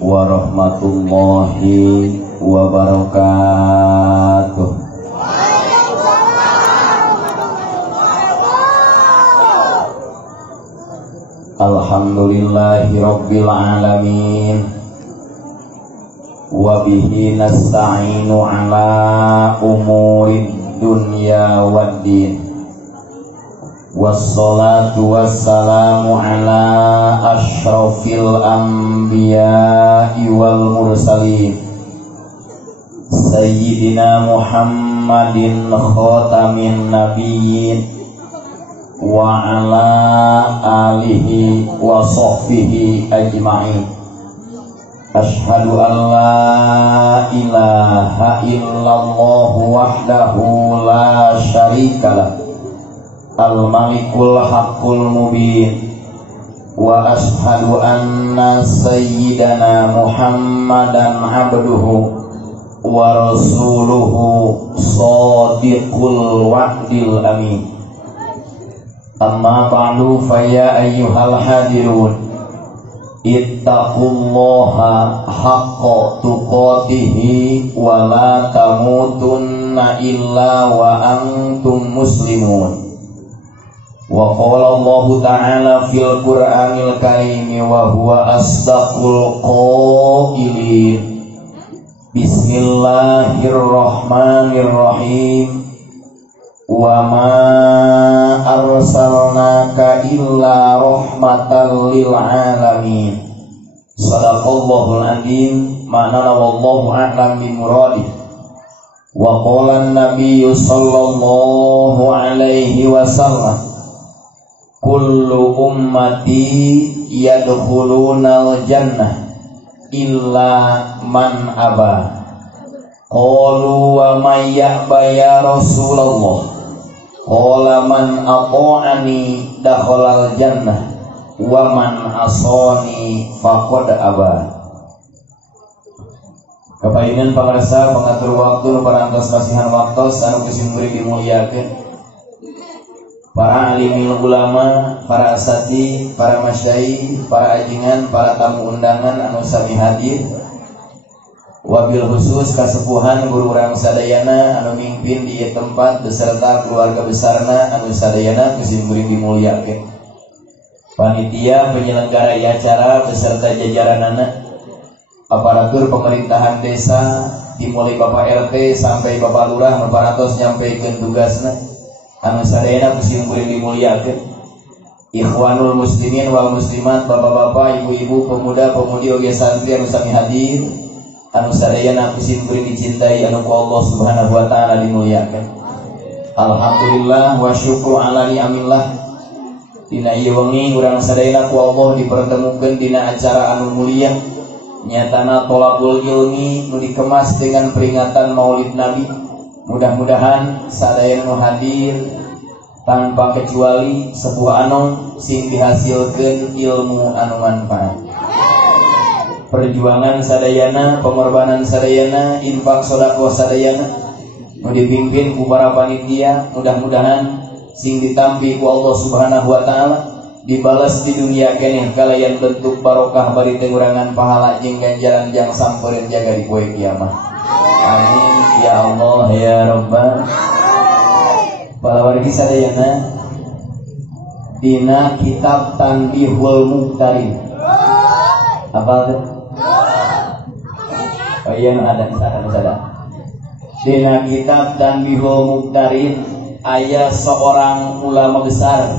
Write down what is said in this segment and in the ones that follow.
warahmatullahi wabarakatuh. Alhamdulillahi rabbil alamin, wa bihi nasta'inu ala umurid dunya waddin, wassalatu wassalamu ala asyrafil anbiya'i wal mursalin sayyidina Muhammadin khatamin nabiyyin wa ala alihi wa sahbihi ajma'in. Asyhadu an la ilaha illallah wahdahu la syarikalah al-malikul haqqul mubin, wa asyhadu anna sayyidana Muhammadan abduhu wa rasuluhu shadiqul wa'dil amin. Amma ba'du, faya ayyuhal hadirun, ittaqullaha haqqa tuqatihi wa la tamutunna illa wa antum muslimun. Wa qala Allah ta'ala fil Qur'anil Karim wa huwa asdaqul qailin. Bismillahirrahmanirrahim. Wa ma arsalnaka illa rahmatan lil alamin. Shadaqallahul azim. Ma'ana wallahu a'lam bi muradih. Wa qala an-nabiyyu sallallahu alaihi wasallam, kullu ummati yadkhulunal jannah illa man aba. Qalu wa may ya'ba ya Rasulullah? Qala man ata'ani dakhalal jannah wa man asani faqad aba. Kapaingan pangarsa pengatur waktu parantos masihan waktu anu geus murid dimuliakeun, para alimil ulama, para asati, para masyayikh, para ajingan, para tamu undangan anu sami hadir, wabil khusus kasepuhan guru urang sadayana anu mimpin di tempat beserta keluarga besarna anu sadayana geus murid dimuliakeun, panitia penyelenggara acara beserta jajaranana, aparatur pemerintahan desa dimulai Bapak RT sampai Bapak Lurah parantos nyampikeun tugasna anu sadayana geus murid dimuliakeun, ikhwanul muslimin wal muslimat, bapak-bapak, ibu-ibu, pemuda-pemudi oge santri anu sami hadir, anu sadayana geus murid dicintai anu ku Allah Subhanahu wa taala dimuliakeun. Alhamdulillah wa syukru ala ni'amillah. Dina ieu wengi urang sadayana ku Allah dipertemukeun dina acara anu mulia, nyatana tholaqul ilmi nu dikemas dengan peringatan Maulid Nabi. Mudah-mudahan sadaya nu hadir tanpa kecuali sebuah anon sing dihasilkeun ilmu anu manfaat. Perjuangan sadayana, pengorbanan sadayana, infak sedekah sadayana nu dipimpin ku para panitia, mudah-mudahan sing ditampi ku Allah Subhanahu wa taala dibalas di dunia keneh kalayan bentuk barokah bari tengurangan pahala jeung ganjaran jang sampeureun jaga di poe kiamat. Amin ya Allah ya Rabbal. Para wargi sadayana, dina kitab Tanbihul Muqtarin. Apa itu? Oh iya, ada di sana. Dina kitab Tanbihul Muqtarin aya seorang ulama besar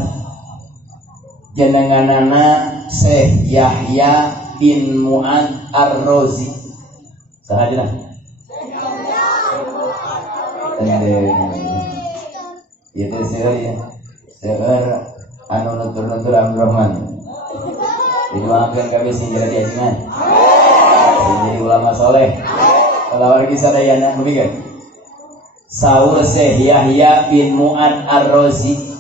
jenenganana Syekh Yahya bin Mu'ad Ar-Razi. Sahajana. Itu sih anu nutur-nutur Abdurrahman. Didoakeun kabeh sing jadi ajengan. Jadi ulama soleh. Kalau lagi sadayana begini. Saur Syekh Yahya bin Mu'ad Ar-Razi,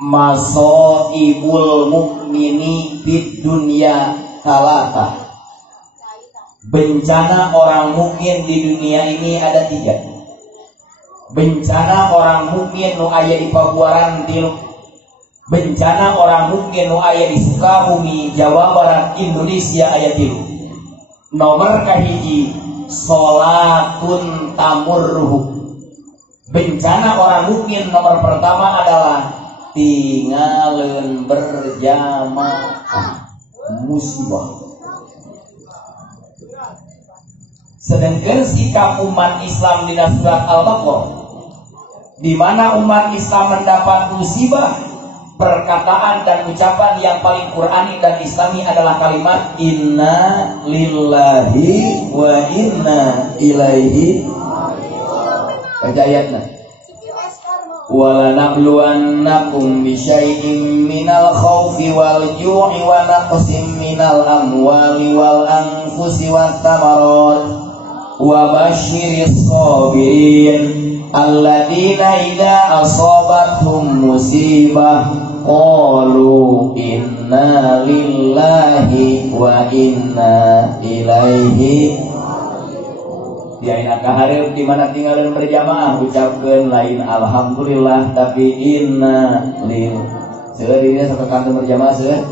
masoibul mukmini fid dunya talata. Bencana orang mukmin di dunia ini ada 3. Bencana orang mukmin nu aya di Pabuaran tilu. Bencana orang mukmin nu aya di Sukabumi, Jawa Barat, Indonesia aya tilu. Nomor kahiji sholatun tamurruhu. Bencana orang mukmin nomor pertama adalah tinggalin berjamaah, musibah. Sedangkan sikap umat Islam di surat Al-Baqarah, di mana umat Islam mendapat musibah, perkataan dan ucapan yang paling Qur'ani dan Islami adalah kalimat inna lillahi wa inna ilaihi. Baca ayatnya. Wala nabluwannakum bisyai'im minal khawfi wal ju'i wa naqsim minal amwali wal anfusi wat tamarat wa basyiris sabirin alladzina idza asabathum musibah qalu inna lillahi wa inna ilaihi. Di aina kahareum di mana tinggalin berjamaah ucapkeun lain alhamdulillah tapi inna lil. Seueur ieu sakantu berjamaah seueur.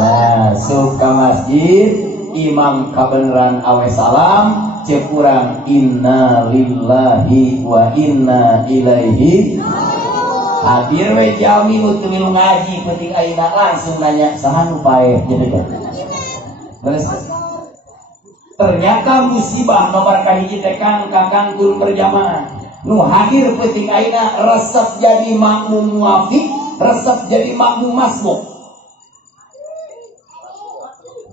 Nah, suka masjid imam kabeneran awe salam cek urang inna lillahi wa inna ilaihi. Hadir we jami nu teu ngaji penting ayeuna langsung nanya saha nu paeh jadi kan. Beres. Ternyata musibah nomor kahiji teh kakang tur berjamaah. Nu hadir penting ayeuna resep jadi makmum muafiq, resep jadi makmum masbuk.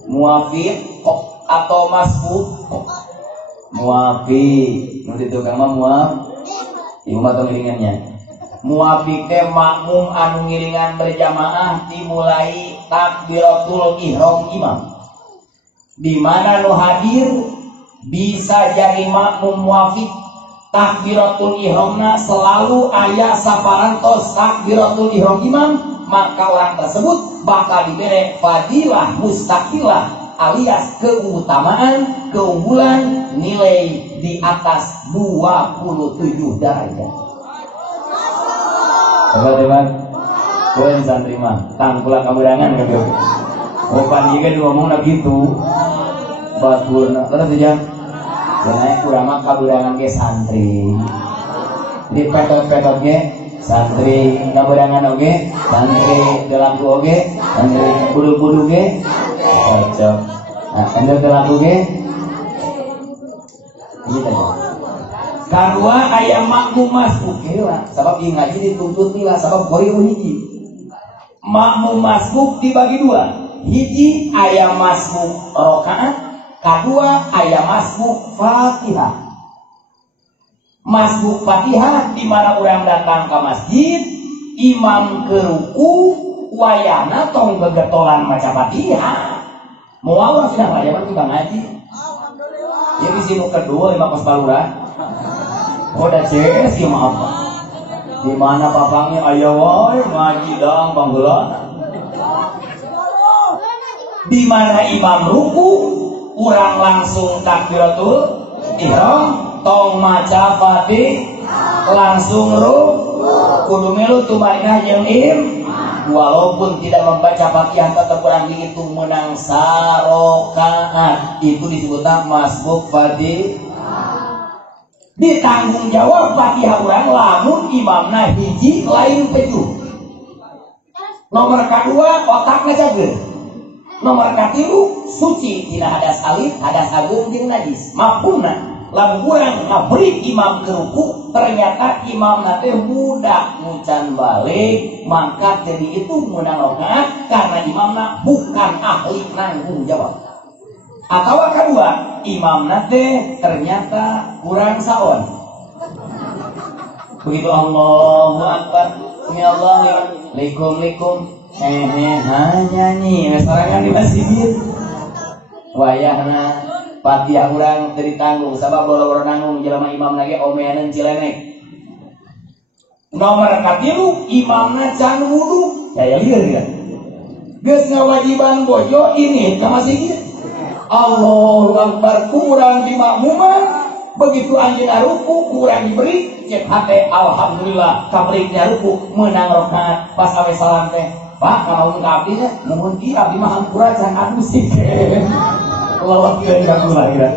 Muafiq atau masbuk? Muafiq. Nu ditukang mah muaf. Ieu mah tong ngiringannya. Muafiq teh makmum anu ngiringan berjamaah dimulai takbiratul ihram imam. Di mana nu hadir bisa jadi makmum muafiq. Takbiratul ihramna selalu aya saparantos takbiratul ihram imam, maka orang tersebut bakal diberi fadilah mustaqilah alias keutamaan, keunggulan nilai di atas 27 derajat. Teman-teman, kowe santri mah tangkula kabudangan gitu. Opan ieu ge ngomongna gitu. Baturna terus aja. Cenah urang mah kabudangan ge santri. Di petot-petot ge santri, kabudangan oge santri, dalam oge santri, kudu-kudu ge cocok. Nah, anda dalam oge gitu aja. Kadua aya makmum masbuk heula, sabab ieu ngaji dituntut nila sabab koyo hiji. Makmum masbuk dibagi dua. Hiji aya masbuk rakaat, kadua aya masbuk Fatihah. Masbuk Fatihah di mana orang datang ke masjid, imam ke ruku, wayana tong gegetolan maca Fatihah. Moal sudah ngajaman kita ngaji. Ya di sini kedua lima kos balura. Udah CS ya maaf. Di mana papangnya ayo wae ngaji dang bangheula. Di mana imam ruku, urang langsung takbiratul ihram, tong maca Fatihah, langsung kudu melu tumarinah jeung walaupun tidak membaca Fatihah tetap kurang itu menang sarokaat. Itu disebutnya masbuk Fatihah. Ditanggung jawab Fatihah urang lamun imamna hiji lain peju. Nomor kedua otaknya jager. Nomor katilu suci tina hadas alif, hadas agung jeung najis. Mafhumna lamun urang ngabrik imam ke ruku ternyata imam nate budak ngucan balik, maka jadi itu menang rakaat karena imamna bukan ahli nanggung jawab. Atau kedua imam nate ternyata kurang saon. Begitu Allahu Akbar, Assalamualaikum nyanyi serangan di masjid. Wayahna Fatihah urang teu ditanggung sabab boro-boro nanggung jelema imam lagi omeaneun cilenek. Nomor katilu imamna can wudu, daya lieur ya. Geus ngawajiban bojo ini ka masjid. Allahu Akbar kurang di makmuman, begitu anjeunna ruku kurang diberi cek hate alhamdulillah kabriknya ruku menang rakaat pas awe salam teh. Pak kalau untuk abdi nya nuhun ki abdi mah hampura can adu sih. lewatkeun ka kulahiran.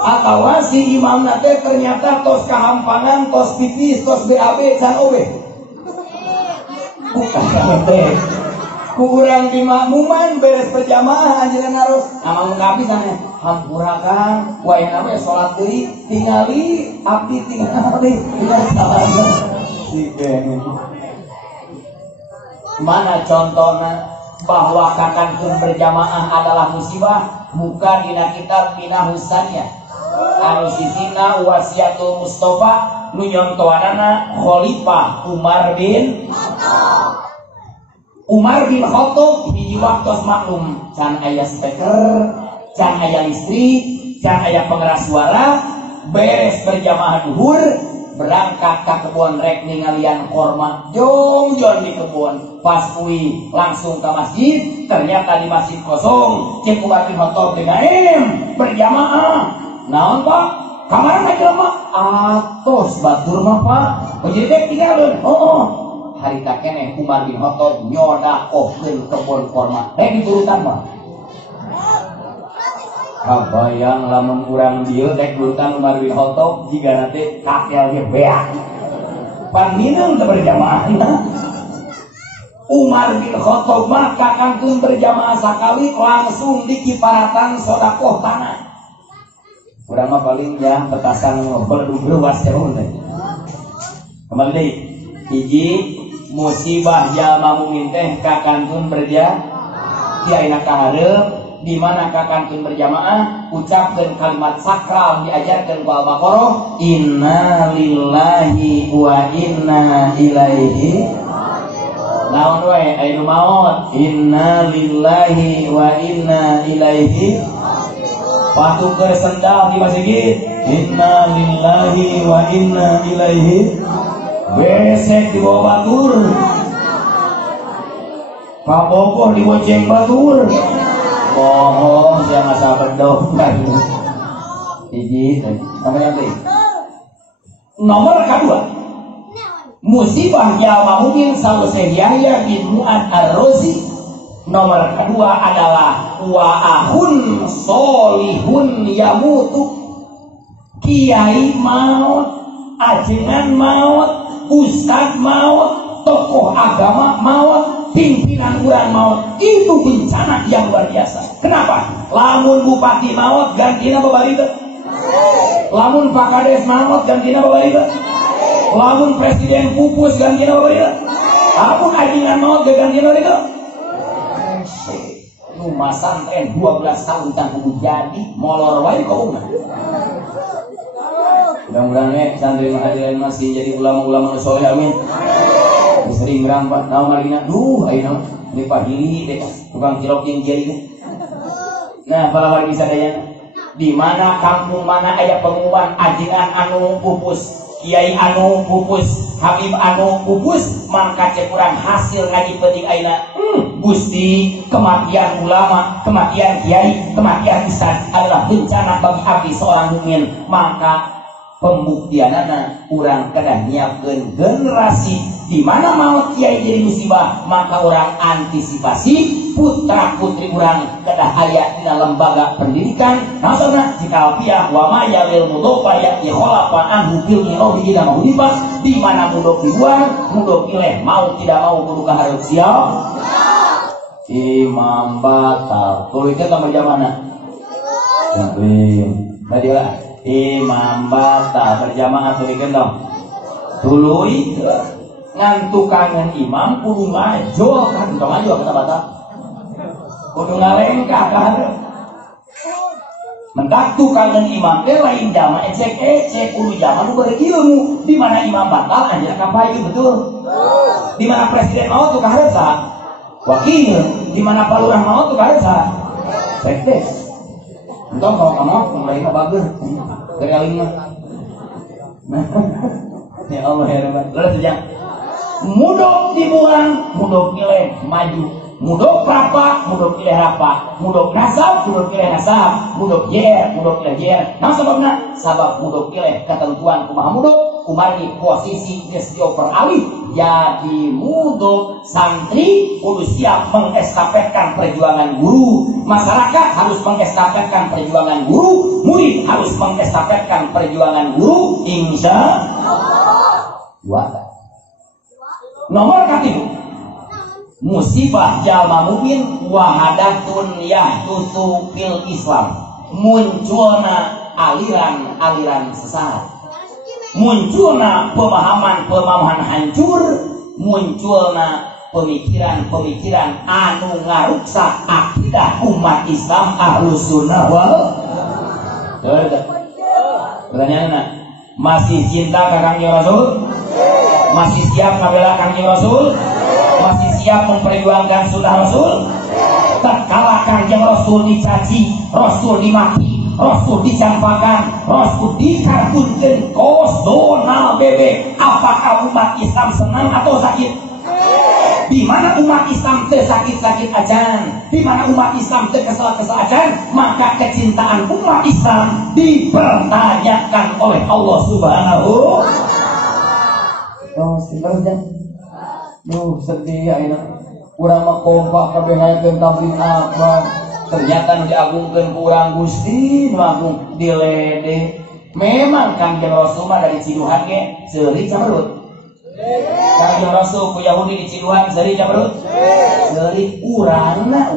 Atau si imam nate ternyata tos kahampangan, tos pipis, tos BAB, can OB. Bukan teh. Kurang di makmuman beres berjamaah anjeun harus amal kabis ane hampura Kang, wae nama salat deui tingali abdi tingali salat. Mana contohnya bahwa kakantun berjamaah adalah musibah? Bukan dina kitab Minahusanya anu sisina wasiatul Mustafa nu nyontoanana Khalifah Umar bin Khattab hiji waktos maklum can aya speaker, can aya listrik, can aya pengeras suara, beres berjamaah duhur berangkat ke kebun rek ningalian korma jongjon di kebun pas kui langsung ke masjid ternyata di masjid kosong cek Umar bin Khattab dengan berjamaah naon Pak kamar mah jelema atos batur mah Pak jadi tinggalin hari tak keneh Umar bin Khattab nyodakohkeun kebun korma rek diturutan mah kabayang lamun urang dieu dek urutan Umar bin Khattab jiga nanti kakel ge beak pan minum teu berjamaah Umar bin Khattab mah kakangkeun berjamaah sakali langsung dikiparatan sedekah tanah urang mah paling ya petasan ngobrol luas jauh teh kembali hiji musibah jalma mukmin teh kakangkeun berjamaah ti ayeuna kahareup di mana kakantun berjamaah ucapkan kalimat sakral diajarkan ku Al-Baqarah inna lillahi wa inna ilaihi naon wae aya nu maot inna lillahi wa inna ilaihi patukeun sendal di masjid inna lillahi wa inna ilaihi besek di bawah batur kabogoh di boceng batur bohong dia masa berdoa hiji namanya teh nomor kedua musibah jalma mukmin saluse Yahya bin Mu'ad Ar-Razi nomor kedua adalah wa ahun solihun yamutu kiai maut ajengan maut ustad maut tokoh agama maut pimpinan urang maut itu bencana yang luar biasa. Kenapa? Lamun bupati maut gantina babaribeut. Lamun Pak Kades maut gantina babaribeut. Lamun presiden pupus gantina babaribeut. Lamun ajengan maut gantina babaribeut. Rumah santren 12 tahun tanpa jadi molor wae kaumna. Mudah-mudahan santri hadirin masih jadi ulama-ulama soleh amin. Sering rampat naon marina ayeuna di pahili deh tukang cilok yang jadi. Nah para warga bisa daya di mana kampung mana aya pengumuman ajengan anu pupus kiai anu pupus habib anu pupus mangka cek kurang hasil ngaji penting ayeuna Gusti kematian ulama kematian kiai kematian ustaz adalah bencana bagi abdi seorang mukmin maka pembuktianana urang kedah nyiapkeun generasi di mana maut kiai jadi musibah maka orang antisipasi putra putri urang kedah aya dina lembaga pendidikan maksudna jika alfiah wa ma yalil mudhofa ya khalafa anhu fil mi'rohi ila mahudibah di mana mudhof dibuang mudhof ileh mau tidak mau kudu kahareup sial imam batal tulis teh tambah jamana tadi lah imam batal berjamaah tulikeun dong tuluy ngan tukangan imam kudu ngajol kan kudu ngajol kata batal kudu ngalengkah kan mendak tukangan imam teh lain jama ecek kudu jama nu berilmu di mana imam batal anjeun kapayu betul di mana presiden mau tuh kahareup wakil di mana palurah mau tuh kahareup sekdes entong kalau kamu mulai bagus dari alingnya ya Allah ya Rabbi terus saja mudok dibuang mudok nilai maju mudok rapa mudok nilai rapa mudok nasab mudok nilai nasab mudok jer mudok nilai jer nah sebabna sabab mudok nilai ketentuan kumaha mudok kumari posisi geus dioper alih jadi murid santri kudu siap mengestafetkan perjuangan guru, masyarakat harus mengestafetkan perjuangan guru, murid harus mengestafetkan perjuangan guru, insya Allah. Nomor ketiga, musibah jalma mukmin wahadatun yahdutu fil Islam, munculna aliran-aliran sesat, munculna pemahaman hancur, munculna pemikiran-pemikiran anu ngaruksak akidah umat Islam Ahlus Sunnah wal Jamaah. Masih cinta ka Kangjeng Rasul? Masih siap membela Kangjeng Rasul? Masih siap memperjuangkan sunnah Rasul? Tatkala Kangjeng Rasul dicaci, Rasul dimaki, Rasul dicampakan, Rasul dikartunkeun kos donal bebek, apakah umat Islam senang atau sakit? Di mana umat Islam sakit-sakit ajan, di mana umat Islam kesel-kesel ajan, maka kecintaan umat Islam dipertanyakan oleh Allah Subhanahu. Oh, sinten? Sedih ya ini. Urang mah kompak kabeh ngayakeun tablik apa. Ternyata diagungkeun ku urang Gusti, nu agung dilede. Memang Kangjeng Rasul mah dari Ciduhan ge seuri camerut. Kangjeng Rasul ku Yahudi di Ciduhan seuri camerut. Seuri urangna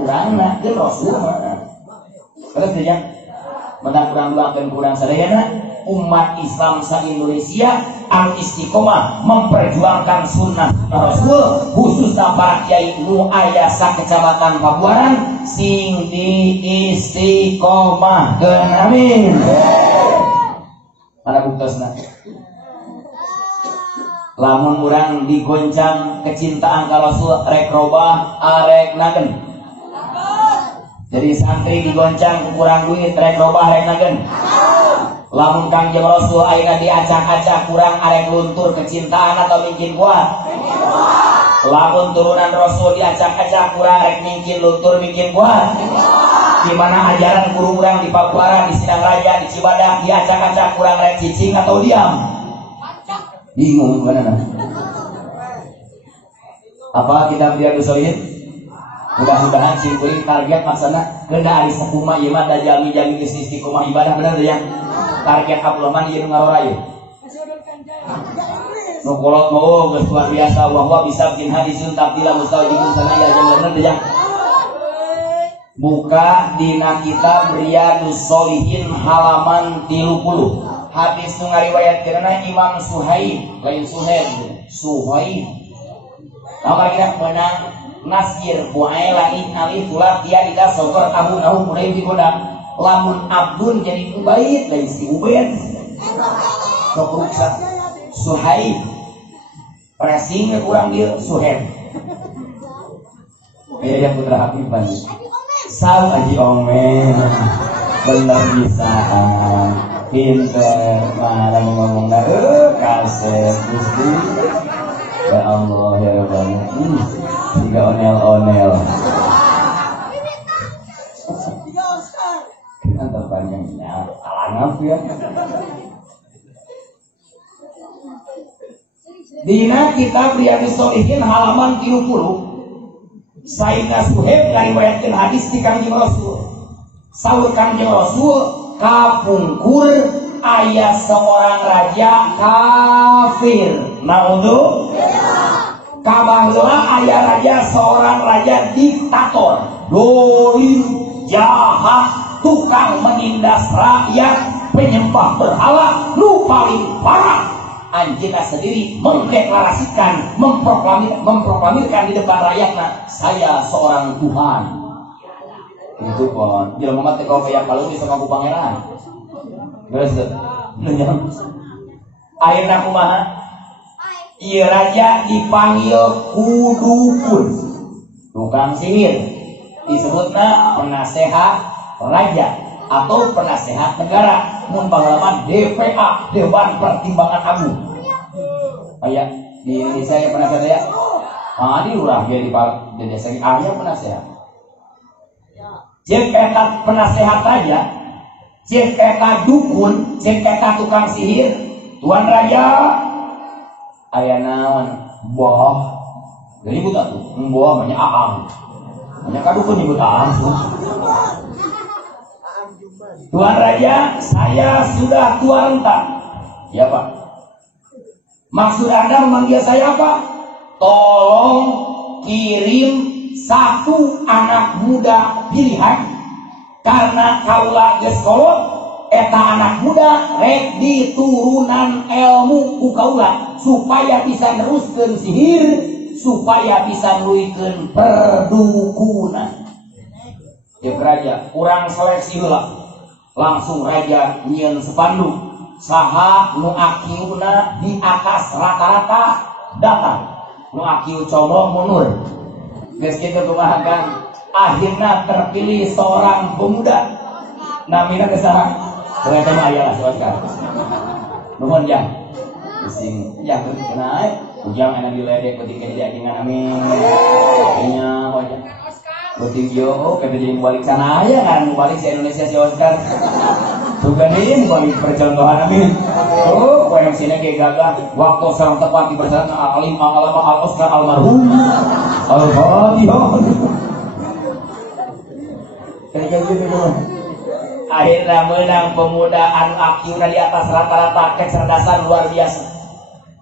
geus Rasul mah. Terus dia menang urang duakeun ku urang sadayana. Umat Islam se-Indonesia anu istiqomah memperjuangkan sunnah Rasul, khususnya para kiai nu aya sa kecamatan Pabuaran sing di istiqomahkeun, amin. Mana buktosna? Lamun urang digoncang kecintaan ka Rasul rek robah arek nagen. Jadi santri digoncang kurang duit rek robah arek nagen. Lamun Kangjeng Rasul ayeuna diacak-acak kurang arek luntur kecintaan atau mungkin kuat. Lamun turunan Rasul diacak-acak kurang arek mungkin luntur mungkin kuat. Gimana ajaran guru urang di Pabuaran, di Sindang Raja, di Cibadak diacak-acak kurang arek cicing atau diam? Bingung beneran. Apa kita Riyadhus Shalihin? Mudah-mudahan sing kuring target maksana keunda ari sakuma ieu mah dajami-jami geus istiqomah ibadah bener teh ya. Target abulaman ieu ngarorayu. Nu kolot mah geus luar biasa wa bisa bikin hadisun tabdila mustawjibun sanaya jeung bener teh ya. Buka dina kitab Riyadhus Shalihin halaman 30. Hadis nu ngariwayatkeunna Imam Suhaib, lain Suhaib, Suhaib. Apa kita menang Nasir buai lain alif tulah dia tidak sokor abu nahu mulai digodam lamun abdun jadi ubaid dari si ubaid sok ruksa Suhaib pressing kurang dia Suhaib ya putra Habib banyak sal aji omen bener bisaan pinter mana ngomong kaset Gusti ya Allah ya Rabbana tiga onel-onel antar panjangnya alangap ya dina kitab Riyadhus Shalihin halaman 30 Sayyidina Suhaib ngariwayatkeun hadis ti Kangjeng Rasul saur Kangjeng Rasul kapungkur aya seorang raja kafir naudzubillah kabaheula aya raja seorang raja diktator dolim jahat tukang menindas rakyat penyembah berhala nu paling parah anjeunna sendiri mendeklarasikan memproklamirkan di depan rakyatna saya seorang Tuhan itu pon jelema mah teh kalau kayak kalau bisa ngaku pangeran geus neunyam ayeuna kumaha ieu raja dipanggil kudukun tukang sihir disebutna penasehat raja atau penasehat negara mun pengalaman DPA Dewan Pertimbangan Agung aya di Indonesia ya penasehat ya di urang ge di desa aya penasehat cek eta penasehat raja cek eta dukun cek eta tukang sihir tuan raja aya naon Mbah. Jadi nyebut atuh. Mbah banyak aang. Banyak kadukun nyebut aang. Tuan Raja, saya sudah tua renta. Ya Pak. Maksud Anda memanggil saya apa? Tolong kirim satu anak muda pilihan. Karena kaula geus kolot, eta anak muda rek diturunan ilmu ku kaula supaya bisa neruskeun sihir, supaya bisa nuikeun perdukunan. Ya Raja, urang seleksi heula. Langsung Raja nyieun spanduk saha nu akiuna di atas rata-rata datang nu akiu comong mundur geus kitu kumaha kan akhirna terpilih seorang pemuda namina geus saha ternyata mah aya lah Oscar nuhun jang sing jang kenal ujang anu diledek penting jadi ajengan amin nya wajah penting yo kada jadi balik sana aya kan balik si Indonesia si Oscar Tuganin balik percontohan amin. Oh, yang sini kayak gagah. Waktu serang tepat di perjalanan alim alama al Oscar almarhum al-Fatihah. Kayak gitu. Akhirnya menang pemuda anu akiuna di atas rata-rata kecerdasan luar biasa.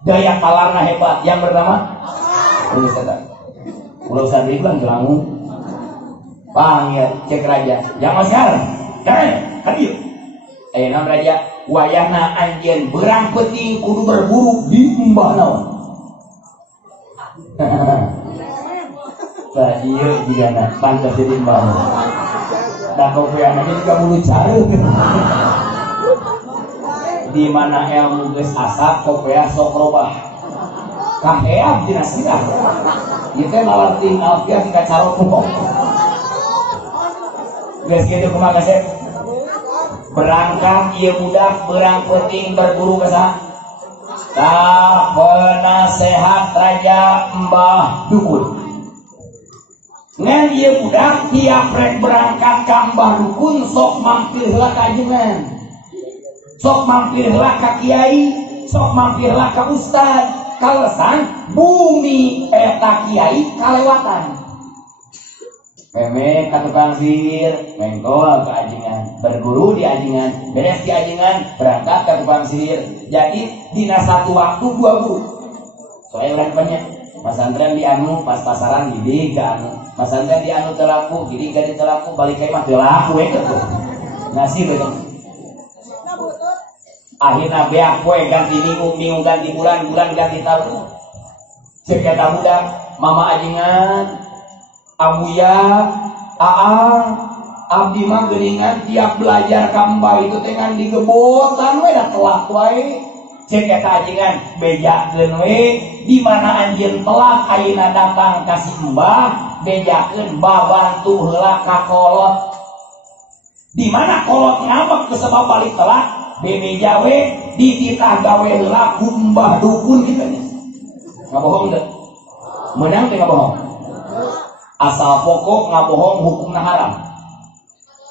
Daya palarna hebat yang bernama Ustaz. Ulah Ustaz Ridwan jelangu. Panggil cek Raja. Yang Oscar. Kan hadir. Ayeuna Raja wayahna anjeun berang peuting kudu berburu di embah naon. Tah ieu digana pantas di embah. Da kopiana ge juga bulu careung. Di mana ilmu geus asap kopea sok robah. Kaheab dina sirah. Ieu teh malarting alfiah ka carok. Geus kitu kumaha Kasep? Berangkat ia budak berang penting berburu kesah tak penasehat Raja Mbah Dukun ngan ia budak tiap rek berangkat ke Mbah Dukun sok mampirlah ke ajengan sok mampirlah ke kiai sok mampirlah ke ustad kalesan bumi eta kiai kalewatan Meme ka tukang sihir, mengkol ke ajengan, berburu di ajengan, beres di ajengan, berangkat ke tukang sihir. Jadi dina satu waktu dua guru. Soalnya udah banyak. Mas Andren di anu pas pasaran di anu. Mas Andren di anu telaku, di telaku balik ke mah telaku gitu. Nasi betul. Akhirnya beak poe ganti minggu ganti bulan ganti tahun. Cek eta budak, mama ajengan Abuya, Aang, abdi mah geuningan tiap belajar kambah itu dengan digebotan we da telak wae. Cek eta ajengan bejakeun we di mana anjeun telak ayeuna datang ka si Mbah bejakeun babantu heula ka kolot. Di mana kolot ngambek ke sebab balik telak bebeja we dititah gawe heula ku Mbah Dukun kitu nya. Ngabohong teh. Menang teh ngabohong. Asal pokok ngabohong hukumna haram.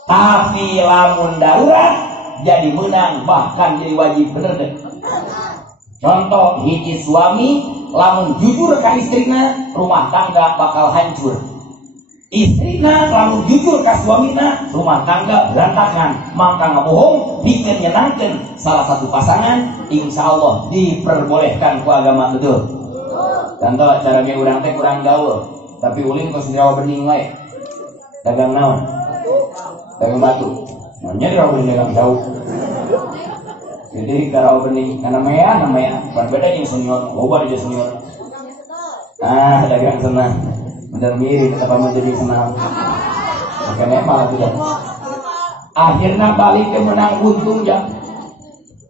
Tapi lamun darurat jadi menang bahkan jadi wajib bener deh. Contoh hiji suami lamun jujur ka istrina rumah tangga bakal hancur. Istrina lamun jujur ka suamina rumah tangga berantakan. Maka ngabohong bikin nyenangkeun salah satu pasangan insya Allah diperbolehkan ku agama betul. Contoh cara ge urang teh kurang gaul. Tapi ulin kok rawa bening wae. Dagang naon? Dagang batu. Namanya rawa bening dagang jauh. Jadi rawa bening karena mea. Berbeda jeung senior, loba dia senior. Dagang senang. Bener mirip apa mau jadi senang. Makanya malah tidak. Akhirnya balik ke menang untung ya.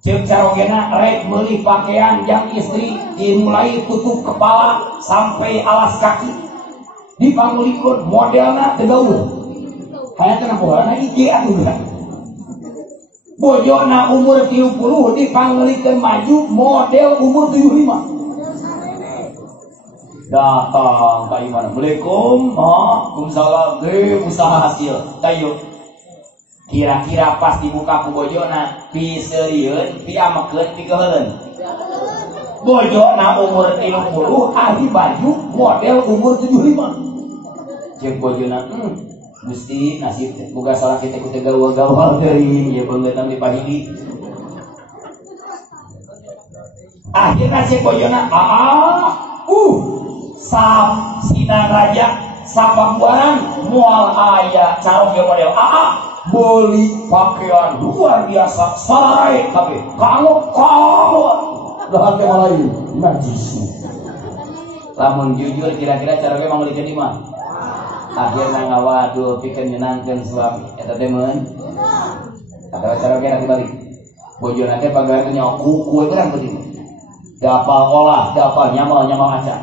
Cek carogena rek meuli pakaian yang istri dimulai tutup kepala sampai alas kaki. Di pangulikun modelna tegaul hayat kana pohana iki atuh bojona umur 70 di pangulikun maju model umur 75 datang ka imana Assalamualaikum waalaikumsalam usaha hasil tayo kira-kira pas dibuka ku bojona pi seulieun pi amekeun pi keuleun bojona umur 30 ahli baju model umur 75 jeung bojona Gusti nasib boga salah kita ku teh gaul-gaul deui ieu beungeut dipahidi akhirna si bojona sap sinan raja sapangguaran moal aya carong ge model beli pakaian luar biasa sae kabeh kalau dahan teh malayu najis lamun jujur kira-kira caranya mau dikeun di mah akhirna ngawaduh pikeun nyenangkeun suami eta teh meun ada caranya nanti balik bojona teh pagawean nyaku kue urang teh dapal olah dapal nyamal acan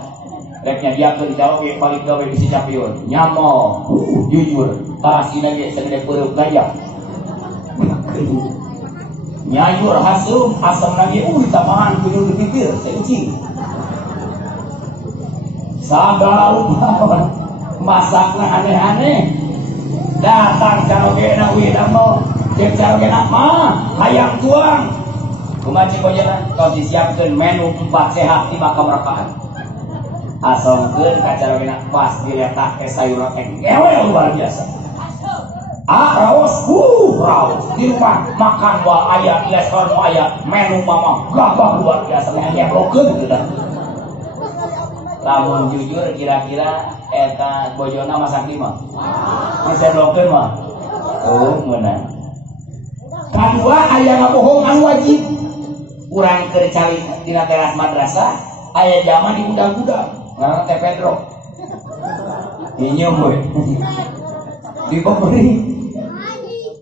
reknya dia ke dicaroke balik gawe bisi capion nyamal jujur tarasina ge segede peureup gajah nyayur hasrum asam lagi tamahan kudu dipikir seucing sabar masakna aneh-aneh datang carogena widamo cek carogena hayang tuang kumaci bojana kau disiapkeun menu 4 sehat 5 kamerakaan asongkeun ka carogena pas diletak ke sayur engewel luar biasa raos di rumah makan wa aya di restoran wa aya menu mama gagah luar biasa ngeglokeun gitu lamun jujur kira-kira eta bojona masak di mah bisa blokeun mah meunang kadua aya ngabohong anu wajib urang keur cari dina teras madrasah aya zaman di gudang-gudang ngaran teh Pedro nyeum we diberi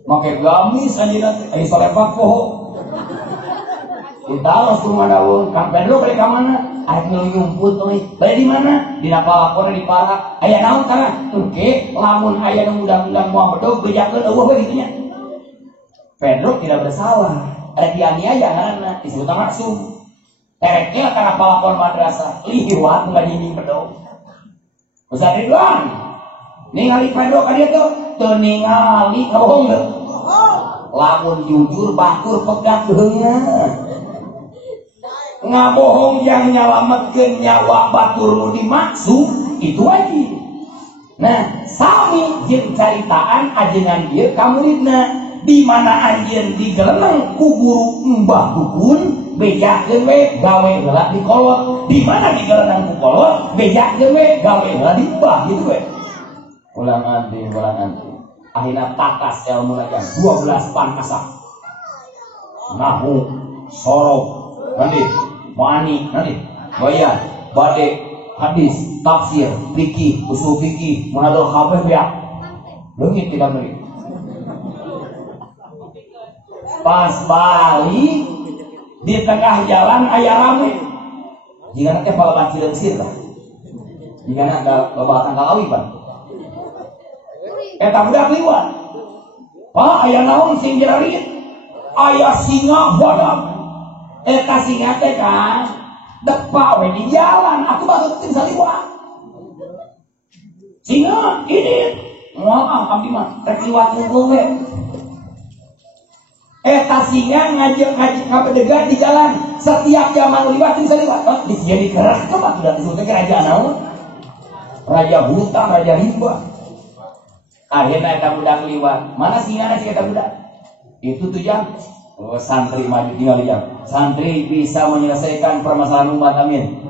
make gamis anjeunna teh aya salepak poho ditaros ku manaweun Kang Pedro balik ka mana aya nu nyumput euy balik di mana dina palapona di Parak aya naon kana engke lamun aya nu undang-undang moal bedog bejakeun eueuh we kitu nya Pedro tidak bersalah ada dianiaya ngaranna disebut maksum tereknya karena palapon madrasah liwat nggak dinding bedog Ustaz Ridwan ningali Pedro ka dieu teu ningali kabohong teu lamun jujur batur pegat beungeut ngabohong yang nyalametkeun nyawa batur nu dimaksud itu wajib nah sami jeung caritaan ajengan dieu ka muridna di mana anjeun digeleneng ku guru Mbah Dukun bejakeun we gawe heula di kolot di mana digeleneng ku kolot bejakeun we gawe heula di Mbah gitu we ulang anti akhirna takas ilmu najan 12 pan asak nahu sorok nanti mani nanti bayan bade hadis tafsir fikih usul fikih munadul kabeh beak leungit tidak beri pas balik di tengah jalan aya rame jika teh balapan cileungsir lah jika ada babatan kalawi Pak eta budak liwat Pak aya naon sing jerarit aya singa badak eta singa teh kan depa we di jalan aku baru tim saliwat singa ini moal abdi mah rek liwat unggul we eta singa ngajak kabedega di jalan setiap zaman liwat bisa liwat jadi keras kebat udah disebutnya kerajaan naon raja hutan raja rimba akhirnya eta budak liwat mana singa si eta budak itu tuh jam santri maju tinggal jam santri bisa menyelesaikan permasalahan umat amin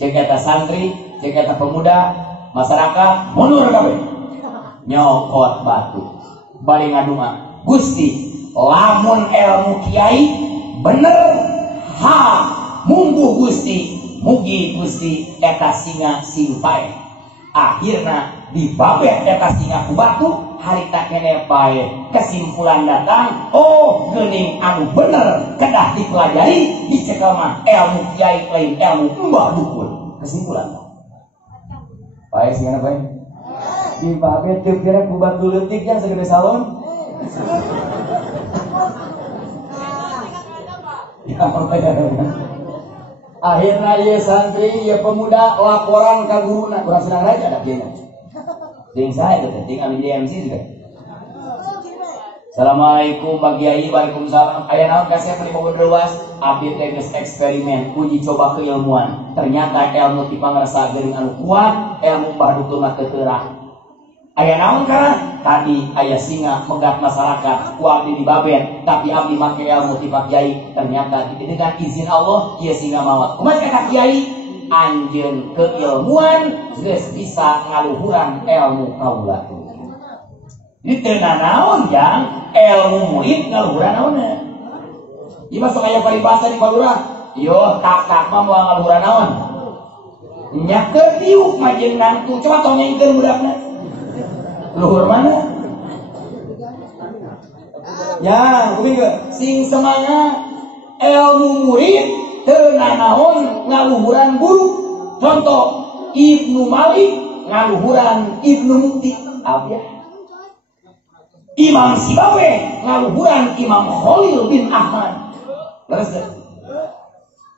cek eta santri cek eta pemuda masyarakat mundur kabeh nyokot batu balik ngaduma Gusti lamun ilmu kiai bener munggu Gusti mugi Gusti eta singa simpai akhirna dibabeh eta singa ku batu harita kene bae kesimpulan datang geuning anu bener kedah dipelajari dicekel mah ilmu kiai lain ilmu Mbah Dukun kesimpulan bae singa bae dibabeh teu kira ku batu leutik yang segede salon akhirnya ya santri ya pemuda laporan ke guruna kurang senang aja ada kayaknya ting saya tuh ting ambil MC juga Assalamualaikum Pak Kiai, waalaikumsalam. Aya naon kasih beli mobil luas? Abdi teh geus eksperimen, uji coba keilmuan. Ternyata ilmu ti pangarsa geuning anu kuat, ilmu badukeun mah teu teurah. Aya naon kana? Tadi aya singa megat masyarakat, ku abdi dibaben, tapi abdi make ilmu ti Pak Kiai. Ternyata dengan izin Allah ieu singa maot. Kumaha kata Kiai? Anjeun keilmuan geus bisa ngaluhuran ilmu kaula. Ini tena naon jang ilmu murid ngaluhuran naonnya. Ieu masuk aya paribasa di balurah. Yo tak mah moal ngaluhuran naon. Nya keur diuk mah jeung nangtu. Coba tong nyanyiikeun budakna. Luhur mana? Ya, kumaha ge? Sing semangat ilmu murid teu naon ngaluhuran guru. Contoh Ibnu Malik ngaluhuran Ibnu Mukti. Apa Imam Sibawe ngaluhuran Imam Khalil bin Ahmad. Terus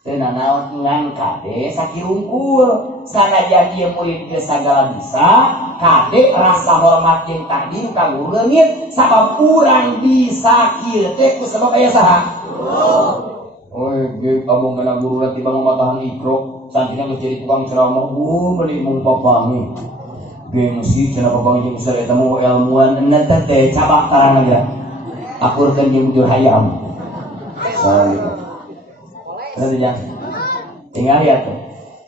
tena naon ngan kade sakirungkul sanajan ieu murid teh sagala bisa kade rasa hormat jeung takdim ka guru leungit sabab urang bisa kieu teh ku sabab aya saha? Ge kamu kana guru nanti bangun matahan ikro santina geus jadi tukang ceramah meuli mung papami. Gengsi cenah papang jeung usah eta mah ilmuwan enta teh cabak tarang aja. Akurkeun jeung bujur hayam. Salah. Tinggal ya tuh.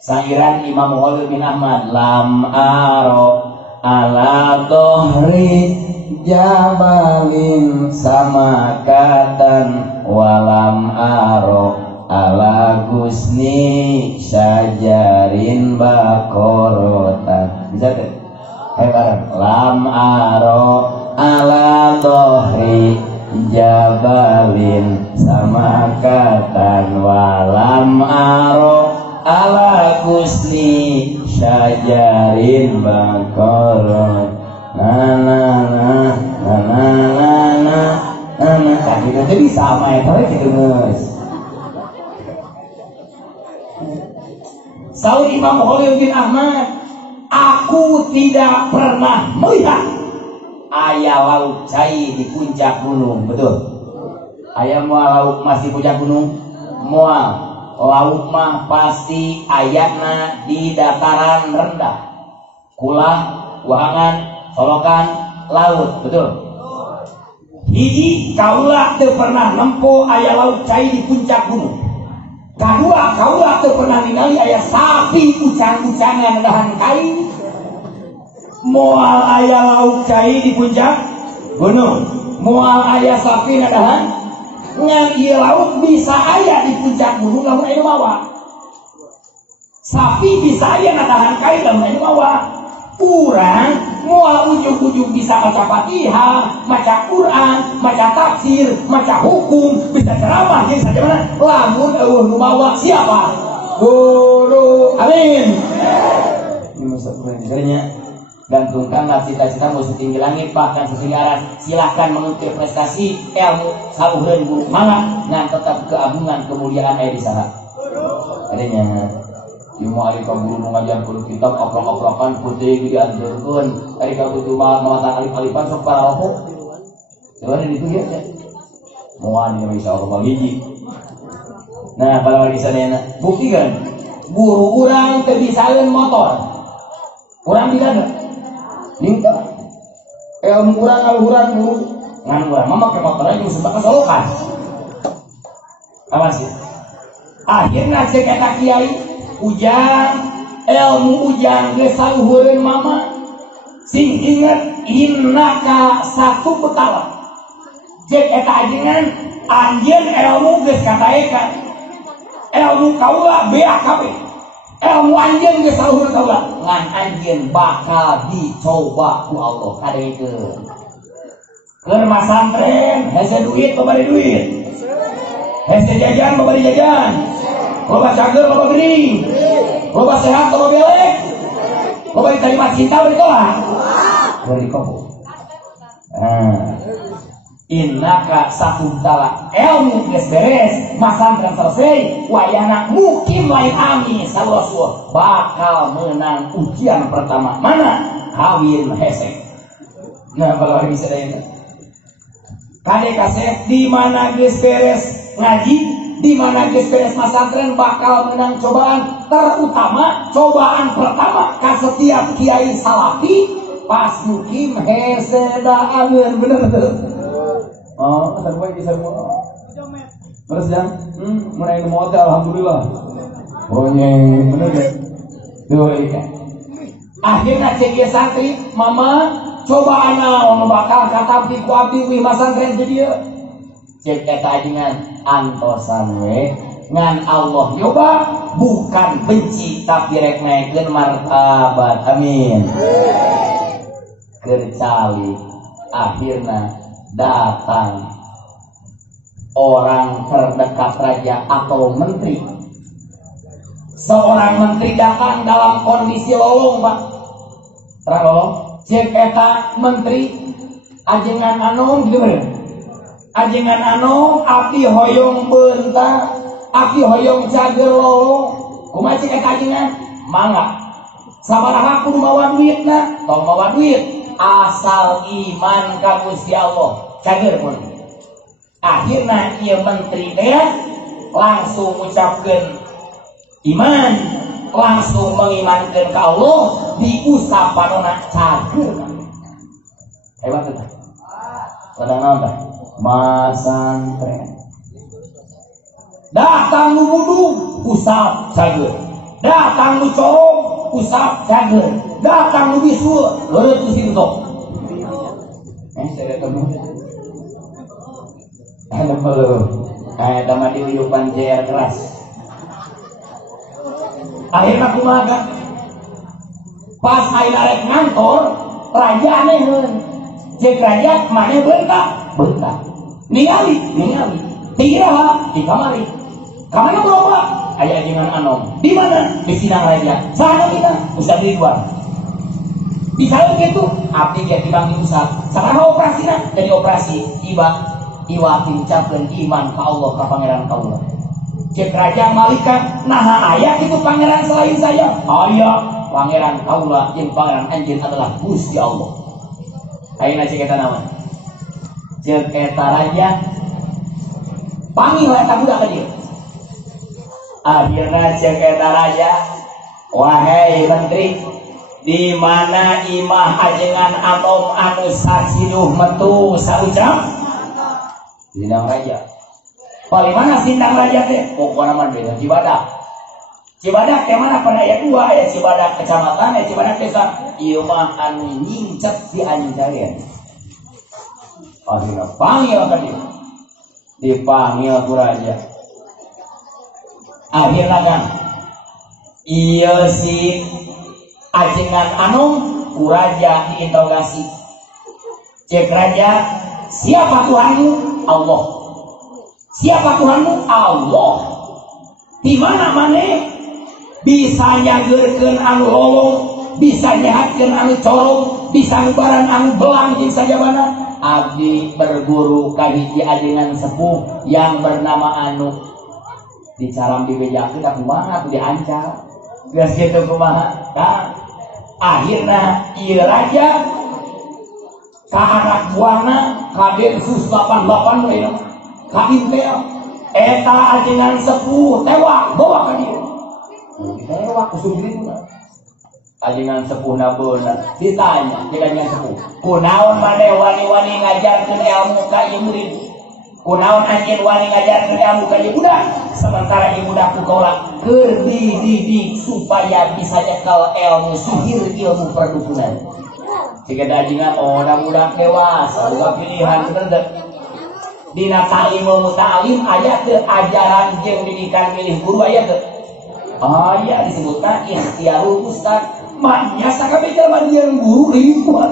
Sangiran Imam Khalil bin Ahmad lam aro ala dohri jabalin samakatan walam aro ala gusni syajarin bakorotan. Bisa tuh? Lam aro ala dohri jabalin samakatan walam aro ala kusni syajarin bakorot na tadi nanti bisa sama ya tapi kita nges Saud Imam Khalil bin Ahmad, aku tidak pernah melihat aya laut cai di puncak gunung. Betul? Aya moal laut masih puncak gunung? Moal. Laut mah pasti ayatna di dataran rendah. Kulah, wahangan, solokan, laut. Betul? Hiji, kaula teu pernah nempo aya laut cai di puncak gunung. Kadua, kaula teu pernah ningali aya sapi ucang-ucangan dahan kain. Moal aya lauk cai di puncak gunung, moal aya sapi nadahan ngan ieu lauk bisa aya di puncak gunung lamun aya mawa. Sapi bisa aya nadahan kain lamun aya mawa. Urang moal ujug-ujug bisa maca Fatihah, maca Quran, maca tafsir, maca hukum, bisa ceramah jeung saja mana lamun eueuh nu mawa siapa? Guru. Amin. Ini masuk pelajarannya. Gantungkanlah cita-citamu setinggi langit bahkan setinggi aras. Silahkan mengukir prestasi ilmu saluhreun guru mangga ngan tetap keagungan kemuliaan aya di sana. Adanya ilmu ari ka guru ngajarkeun kitab oprok-oprokan putih dianjeurkeun ari ka kudu mawatan alif-alifan sok paraopo. Sebenarnya itu ya. Moal ini insyaallah bagiji. Nah, kalau di sana bukti kan guru urang teu bisaeun motor. Urang bisa Lingka, ilmu kurang aluhuran guru, ngan kurang mama ke motor aja sebab kesolokan. Awas ya. Akhirnya cek eta kiai, ujang, ilmu ujang geus saluhureun mama. Sing inget innaka satu betala. Cek eta ajengan anjeun ilmu geus kataekan. Ilmu kaula BAKB. Ilmu anjeun geus saluhur kaula ngan anjeun bakal dicoba ku Allah kadeikeun. Keur masantren hese duit babari duit. Hese jajan babari jajan. Loba cager loba geuning. Loba sehat loba belek. Loba diterima cinta bari tolak. Bari kopo. Innaka satutala ilmu geus beres masantren selesai wayana mukim lain amin salawat bakal menang ujian pertama mana kawin hese. Nah kalau bisa ada Kade kasep di mana geus beres ngaji, di mana geus beres masantren bakal menang cobaan, terutama cobaan pertama ka setiap kiai salafi pas mukim heseda amin, bener tuh. Oh, sampai bisa semua. Terus dan mulai mau alhamdulillah. Ronyeng bener deh. Tuh iya. Akhirnya cek santri, mama coba naon bakal katabdi ku abdi wih masantren di dieu. Cek eta ajengan antosan we ngan Allah nyoba bukan benci tapi rek naikeun martabat. Amin. Kercali akhirna datang orang terdekat raja atau menteri. Seorang menteri datang dalam kondisi lolong, Pak. Terang lolong. Cek eta menteri ajengan anom gitu bener. Ajengan anom api hoyong beunta, api hoyong cager lolong. Kumaha cek eta ajengan? Mangga. Sabaraha kudu mawa duitna? Tong mawa duit. Asal iman ka Gusti Allah. Cager pun. Akhirna ieu menteri teh langsung ngucapkeun iman, langsung mengimankan ke Allah, diusap panona cager. Hebat itu. Sedang apa? Masantren. Datang nu budug, usap cager. Datang nu corong, usap cager. Datang nu bisul, leureut ku sintok. Saya ketemu. Ada malu. Ada mah di ujupan JR keras. Akhirnya kumaha pas ayeuna rek ngantor raja anehun cek raja maneh beuntak ningali tiraha di kamari bawa aya ajengan anom di mana di sidang raja sana kita usah di luar bisa gitu abdi ge tibang diusap sabaraha operasina jadi operasi iwa pincapkeun iman ka Allah ka pangeran kaula. Cek raja malika nah ayah itu pangeran selain saya. Ayah pangeran kaula yang pangeran anjeun adalah Gusti Allah. Ayeuna cek eta naon? Cek eta raja panggil eta budak ka dieu. Akhirna cek eta raja, wahai menteri, di mana imah ajengan anom anu saciduh metu saucap? Sidang raja. Paling mana sindang raja teh? Pokoknya mah beda Cibadak. Cibadak teh mana pada aya dua, aya Cibadak kecamatan, aya Cibadak desa. Ieu mah anu nyincet di anjaren. Akhirnya panggil ka dia. Dipanggil ku raja. Akhirnya kan ieu si ajengan anom ku raja diinterogasi. Cek raja, siapa Tuhanmu? Allah. Siapa Tuhanmu? Allah. Di mana maneh bisa nyageurkeun anu lolong, bisa nyahatkeun anu corong, bisa ngubaran anu belang jeung sajabana? Abdi berguru ka hiji ajengan sepuh yang bernama Anu. Dicaram dibejakeun da kumaha teu diancar. Geus kitu kumaha? Tah. Akhirna ieu raja ka anak buahna ka Densus 88 we. Kabintel eta ajengan sepuh tewak bawa ka dieu. Tewak kusubirina. Ajengan sepuh nabeuna ditanya ti ajengan sepuh, kunaon maneh wani-wani ngajarkeun ilmu ka ieu murid? Kunaon anjeun wani ngajarkeun ilmu ka ieu budak? Sementara ieu budak kaula keur dididik supaya bisa nyekel ilmu sihir ilmu perdukunan. Jika ajengan budak dewasa boga pilihan bener deh. Dina ta'limul muta'alim aya teu ajaran jeung didikan milih guru aya teu? Aya disebutna ikhtiyarul ustaz. Maknya sakabeh jalma jeung guru ribuan.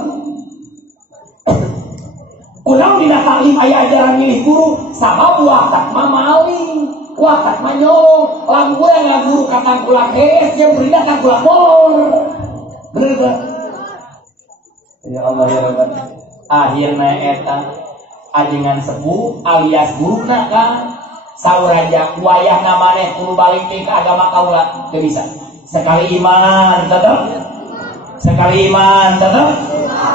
Kunaon dina ta'lim aya ajaran milih guru? Sabab watak mah maling, watak mah nyolong. Lamun urang ngaguru ka tangkulak hees jeung muridna tangkulak molor. Bener teu? Ya Allah ya Rabbana. Akhirna eta ajengan sepuh alias guruna kan sauraja wayahna maneh kudu balik ke agama kaula teu bisa sekali iman tetep sekali iman tetap,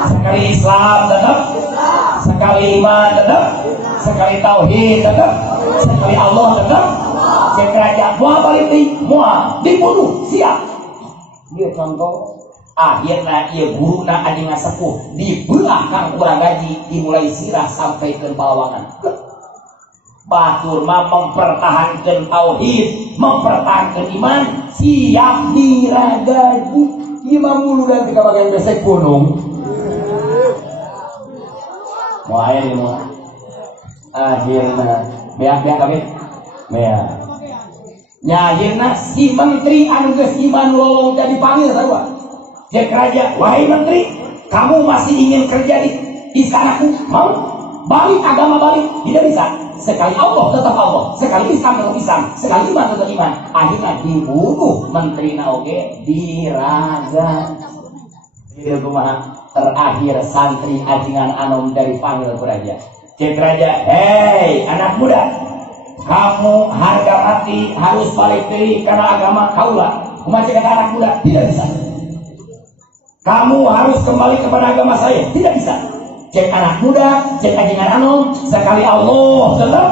sekali Islam tetap, sekali iman tetap, sekali tauhid tetap, sekali Allah tetap. Cek kerajaan mua balik mua dibunuh siap. Dia contoh akhirnya ia guruna adinga sepuh dibelah kang kurang gaji dimulai sirah sampai ke palawangan. Batur mah mempertahankan tauhid, mempertahankan iman, siap diragaji. Imam mulu dan kita bagian besek gunung. Mau air ini mau. Akhirnya, beak kami, beak. Akhirnya si menteri anu geus iman lolong jadi panggil sarua. Dia kerajaan, wahai menteri, kamu masih ingin kerja di istanaku? Mau? Balik agama balik, tidak bisa. Sekali Allah tetap Allah, sekali Islam tetap Islam, sekali iman tetap iman. Akhirnya dibunuh menteri naoge diraga. Itu kumaha terakhir santri ajingan anom dari panggil raja. Cek raja, hei anak muda, kamu harga mati harus balik deui karena agama kaulah. Kumaha cek anak muda, tidak bisa. Kamu harus kembali kepada agama saya, tidak bisa. Cek anak muda, cek ajingan anom, sekali Allah tetap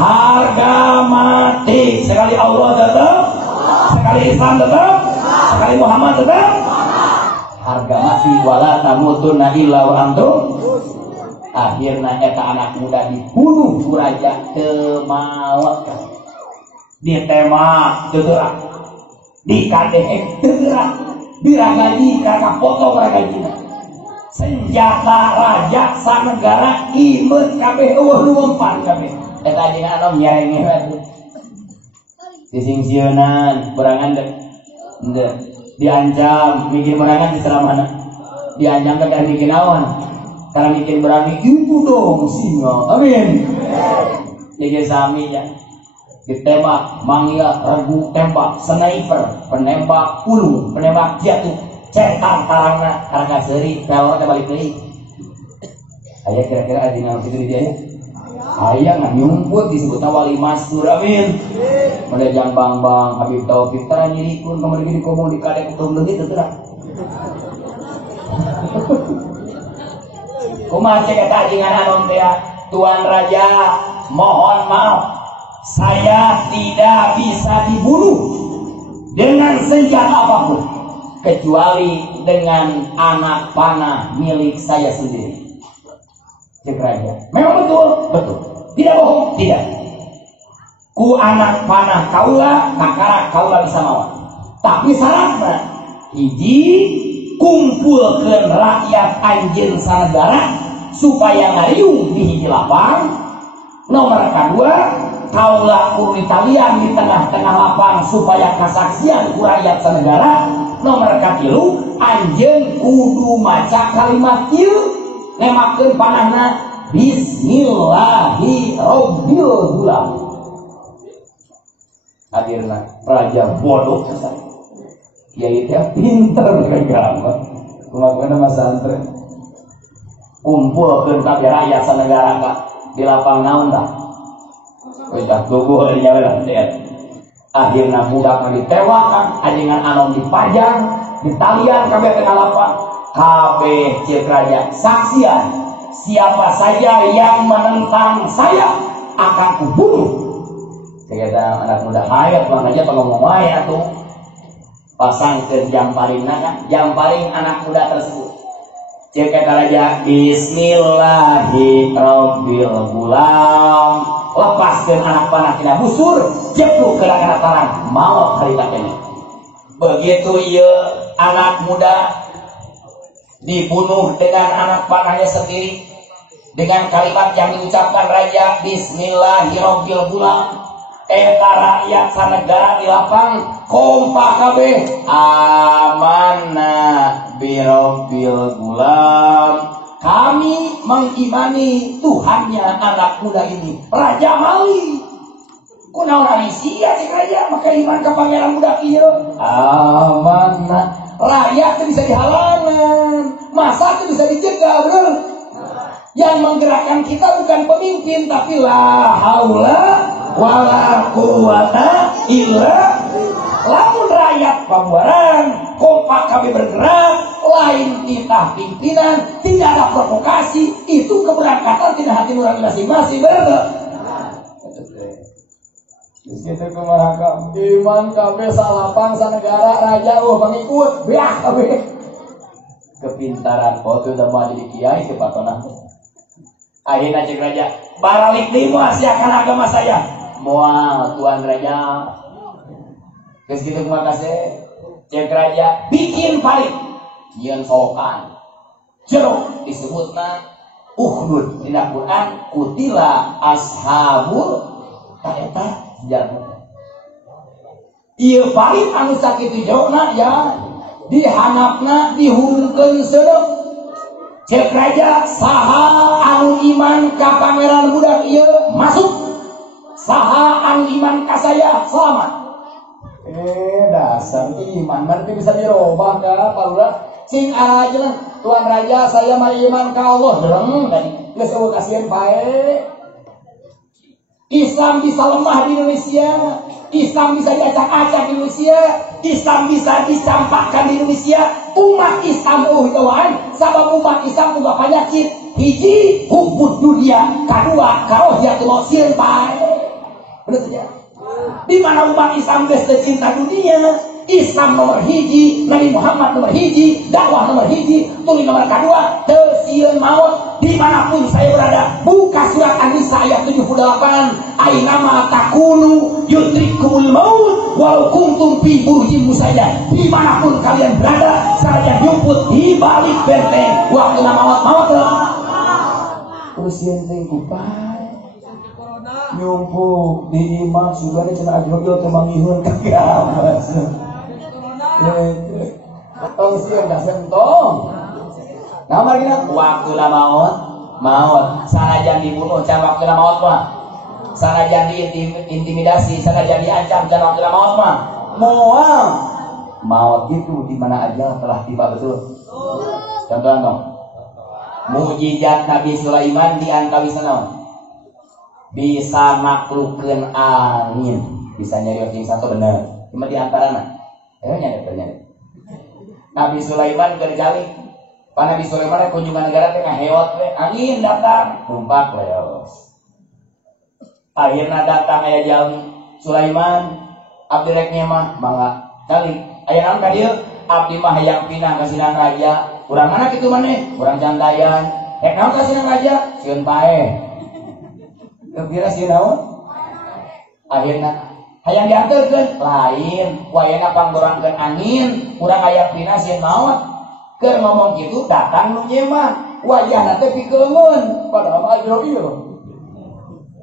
harga mati, sekali Allah tetap, sekali Islam tetap, sekali Muhammad tetap harga mati. Wala tamutunna illa wa antum. Akhirnya eta anak muda dibunuh ku raja teu maot, ditembak teu gerak, dikadeh teu gerak, diragaji karena potong ragajina. Senjata raja sanegara imet kabeh eueuh nu mempan kabeh. Eta jeung anom nyarenge atuh. Disingsieunan berangan deh. Diancam bikin berangan di ceramahna. Diancam teh bikin naon? Karena bikin berani itu dong singa. Amin. Jadi sami ya. Ditembak, manggil regu tembak, sniper, penembak ulu, penembak jatuh. Cetan tarangna karena seri pelor teh balik deui. Aya kira-kira adina kitu dia ya. Aya nganyumput disebutna wali mastur. Amin. Made jang bang Habib Taufik tara nyirikeun kamari di komo di kadek utung leungit teu tara. Kumaha cek eta adingan anom teh Tuan Raja, mohon maaf saya tidak bisa dibunuh dengan senjata apapun kecuali dengan anak panah milik saya sendiri. Cek raja, memang betul, tidak bohong, tidak. Ku anak panah kaula, kakara kaula bisa mawon. Tapi syaratnya, hiji kumpulkeun rakyat anjeun sanegara supaya ngariung di hiji lapang. Nomor kedua, kaula kudu ditalian di tengah-tengah lapang supaya kasaksian ku rakyat sanegara. Nomor katilu anjeun kudu maca kalimat ieu nemakeun panahna Bismillahirrahmanirrahim. Akhirna raja bodoh selesai. Kiai teh pinter agama. Kumaha nama santri kumpulkeun kabeh rakyat sanegara ka di lapang naon tah. Wis dah gugur nya we teh. Akhirnya budak ditewakan, ajengan anom dipajang, ditalian kabeh tengah lapang. Kabeh cek raja saksian, siapa saja yang menentang saya akan kubunuh. Saya anak muda hayat makanya ngomong wae atuh. Pasang ke jamparingna kan, jamparing anak muda tersebut. Cek raja Bismillahirrahmanirrahim. Lepaskan anak panah tina busur, jepluk ke anak panah, maut hari ini. Begitu ia anak muda dibunuh dengan anak panahnya sendiri dengan kalimat yang diucapkan raja Bismillahirrahmanirrahim. Eta rakyat sanegara di lapang kompak kabeh amanah birabbil gulam. Kami mengimani Tuhannya anak muda ini, Raja Mali. Kunaon ari sia cek raja maka iman ka pangeran muda ieu. Amanah. Rakyat itu bisa dihalangan, masa itu bisa dicegah, benar? Yang menggerakkan kita bukan pemimpin, tapi la haula wala quwata illa. Lamun rakyat pambuaran kompak kami bergerak titah pimpinan, tidak ada provokasi, itu keberangkatan tidak hati nurani masing-masing, bener. Terus kita kumaha iman kabeh salapang sanegara raja pengikut beah kabeh. Kepintaran foto udah mau jadi kiai kepatonan. Akhirnya cek raja, baralik deui siakan agama saya. Moal tuan raja. Geus kitu kumaha kasih cek raja bikin paling nyeun solokan. Jero disebutna Uhdud dina Quran kutila ashabul eta sejarah. Ieu paling anu sakitu jauhna ya dihanapna dihurungkeun sedep. Cek raja saha anu iman ka pangeran budak ieu masuk. Saha anu iman ka saya selamat. Dasar iman nanti bisa dirubah ka palura cing aja tuan raja saya mah iman ka Allah dereng tadi geus eueuh kasihan bae. Islam bisa lemah di Indonesia, Islam bisa diacak-acak di Indonesia, Islam bisa dicampakkan di Indonesia. Umat Islam tawaan, sabab umat Islam punya penyakit. Hiji hubbud dunia, kedua karahiyatul sir bae. Bener saja. Di mana umat Islam geus cinta dunia, Islam nomor hiji, Nabi Muhammad nomor hiji, dakwah nomor hiji, tuluy nomor kedua, teu sieun maut. Dimanapun saya berada, buka surat An-Nisa ayat 78. Ainama takunu yudrikumul maut walau kuntum fi burujin musayyadah. Dimanapun kalian berada, saya jemput di balik benteng waktu maut terus benteng kupai nyumpuk di imam sudah ada cenah ajrogil temangihun kagak tong siang dah sentong. Nah, mari kita waktu maut, sanajan dibunuh, can waktu maut mah, sanajan diintimidasi, sanajan diancam, can waktu maut mah, maut itu di mana aja telah tiba betul. Contoh dong, mukjizat Nabi Sulaiman di antawisana, bisa naklukkeun angin, bisa nyarios jeung satu bener, cuma di antarana, nyari. Nabi Sulaiman kerjali. Pak Nabi Sulaiman kunjungan negara tengah heot angin datang numpak leos. Akhirnya datang aya jalmi Sulaiman abdi rek nyemah mangga kali aya naon ka dieu abdi mah hayang pindah ka Sinang Raja. Urang mana kitu maneh? Urang jandayan. Rek naon ka Sinang Raja? Sieun pae. Kepira sieun naon? Akhirnya hayang dianterkeun lain wayana panggorangkeun angin urang aya pindah sieun maot. Keur ngomong gitu datang nu nyemah wajahna teh pikeungeun padahal ajrogil.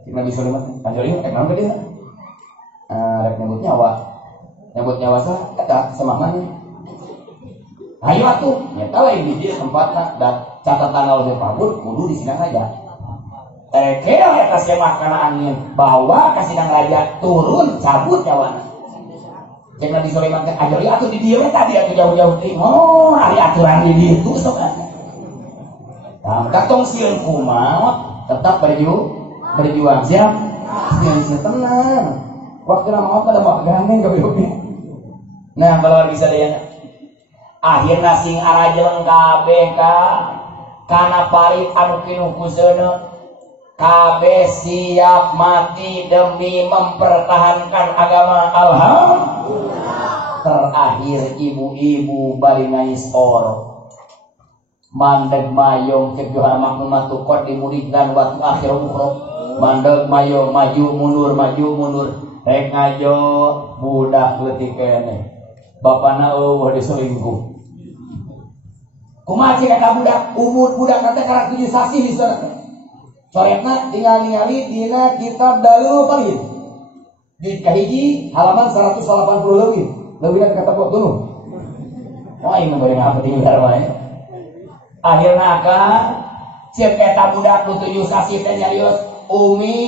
Nabi Sulaiman ajrogil rek naon ka dieu? Rek nyebut nyawa eta semangat. Hayu atuh nyata lain di dieu tempatna dan catatan tanggal ge pabur kudu di Sinang Raja. Kira eta semah kana angin bawa ka Sinang Raja turun cabut nyawana. Cek Nabi Sulaiman teh ajari atuh di dieu tadi atuh jauh-jauh teh. Ari aturan di dieu sok atuh. Tah katong sieun kumaha tetap berjuang siap. Sieun tenang. Waktu maot pada mau gandeng ka beuki. Nah, kalau bisa daya. Akhirna sing arajeng kabeh kana parit anu pinuh kuseuna kabeh siap mati demi mempertahankan agama Alhamdulillah. Terakhir ibu-ibu bari ngais oro mandeg mayong cek Johar maknuma tukot dimudihkan waktu akhir ukhra mandeg mayong maju mundur rek ngajo budak leutik keneh bapana eueuh diselingkuh kumaha cek ka budak umur budak teh karek 7 sasi di sana. Soalnya tinggal ningali dina kitab Dalil Falid di kahiji halaman 180 lebih kata kok dulu. Wah ini goreng apa tinggal wae. Akhirna akan cek eta budak 7 sasi teh nyarios umi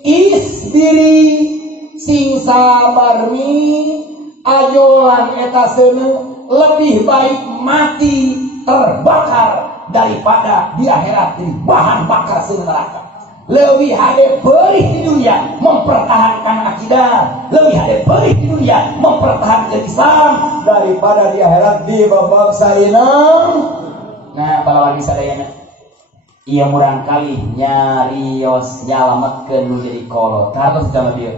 isdiri sing sabarmi ajolan eta seuneu lebih baik mati terbakar daripada di akhirat jadi bahan bakar neraka. lebih hade perih di dunia mempertahankan akidah, lebih hade perih di dunia mempertahankan Islam daripada di akhirat di babak salinang. Nah, balawan sadayana ia murang kali nyarios nyalametkeun nu jadi kolot. Hartos sama dia.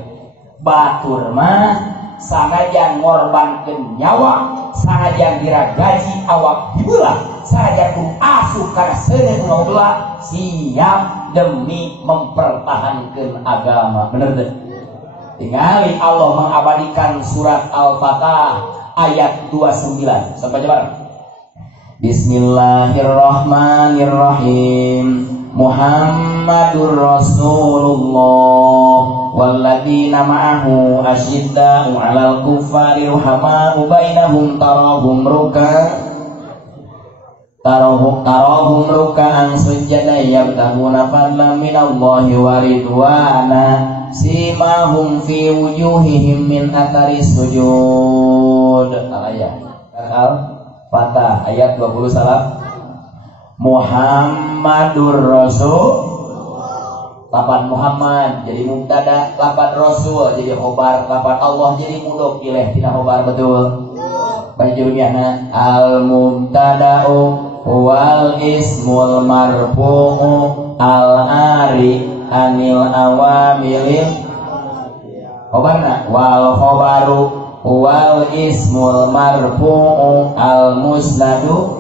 Batur mah sangajan ngorbankeun nyawa, sangajan dira gaji awak dibelah, sangajan ku asuh kana seuneu ngobelah siap demi mempertahankan agama. Bener deh. Tingali Allah mengabadikan surat Al-Fatah ayat 29. Sampai bareng. Bismillahirrahmanirrahim. Muhammadur Rasulullah walladzina ma'ahu asyidda'u 'alal kuffari ruhama'u bainahum tarahum ruk'an sujada yabtaguna fadlan minallahi wa ridwana simahum fi wujuhihim min athari sujud. Ayat Al-Fatah ayat 20 Muhammadur Rasul. Lapan Muhammad jadi mubtada, lapan Rasul jadi khobar, lapan Allah jadi mudhof ilaih tina khobar. Betul. Bajurnya al-mubtada'u wal ismul marfu'u al-ari anil awamilin khobarna wal khobaru wal ismul marfu'u al musnadu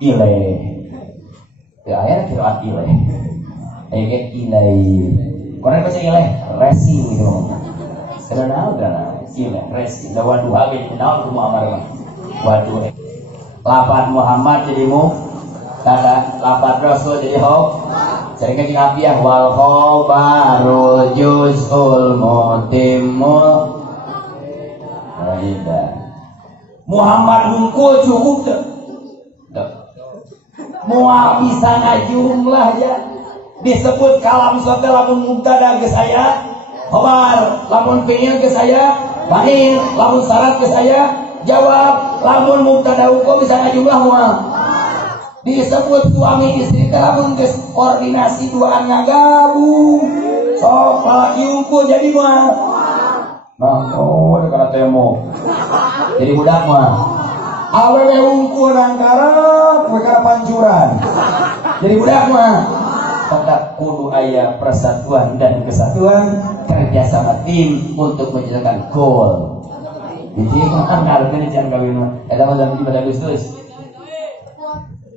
ilaih. Ya ayat kiraat ilaih. Ayat ilaih. Koran baca ilaih racing gitu. Karena udah ilaih racing. Da waduh habis kenal ku Muhammad. Waduh. Lapan Muhammad jadi tada lapan Rasul jadi cari kaki apiah wal khobarul juz'ul mutimul. Muhammad hungkul cukup tuh. Mual bisa ngajumlah ya. Disebut kalam sote lamun mubtada ke saya khobar, lamun fi'il ke saya fa'il, lamun syarat ke saya jawab, lamun mubtada hukum bisa ngajumlah mual. Disebut suami istri lamun geus koordinasi duaan ngagabung sok lagi hukum jadi mual. Nah, oh kana temo. Jadi budak mual. Awewe unggul nangkara perkara pancuran. Jadi budak mah tetap kudu aya persatuan dan kesatuan, kerjasama tim untuk menjadikan gol. Jadi kan harusnya jangan kawin mah. Eta mah zaman pada Agustus.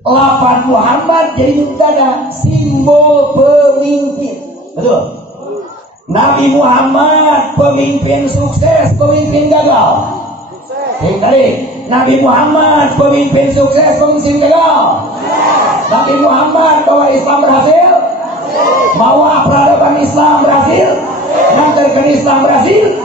Lapan Muhammad jadi mubtada, simbol pemimpin. Betul. Nabi Muhammad pemimpin sukses, pemimpin gagal. Kali Nabi Muhammad pemimpin sukses, pemimpin gagal. Nabi Muhammad bawa Islam berhasil, bawa peradaban Islam berhasil, ngantarkan Islam berhasil.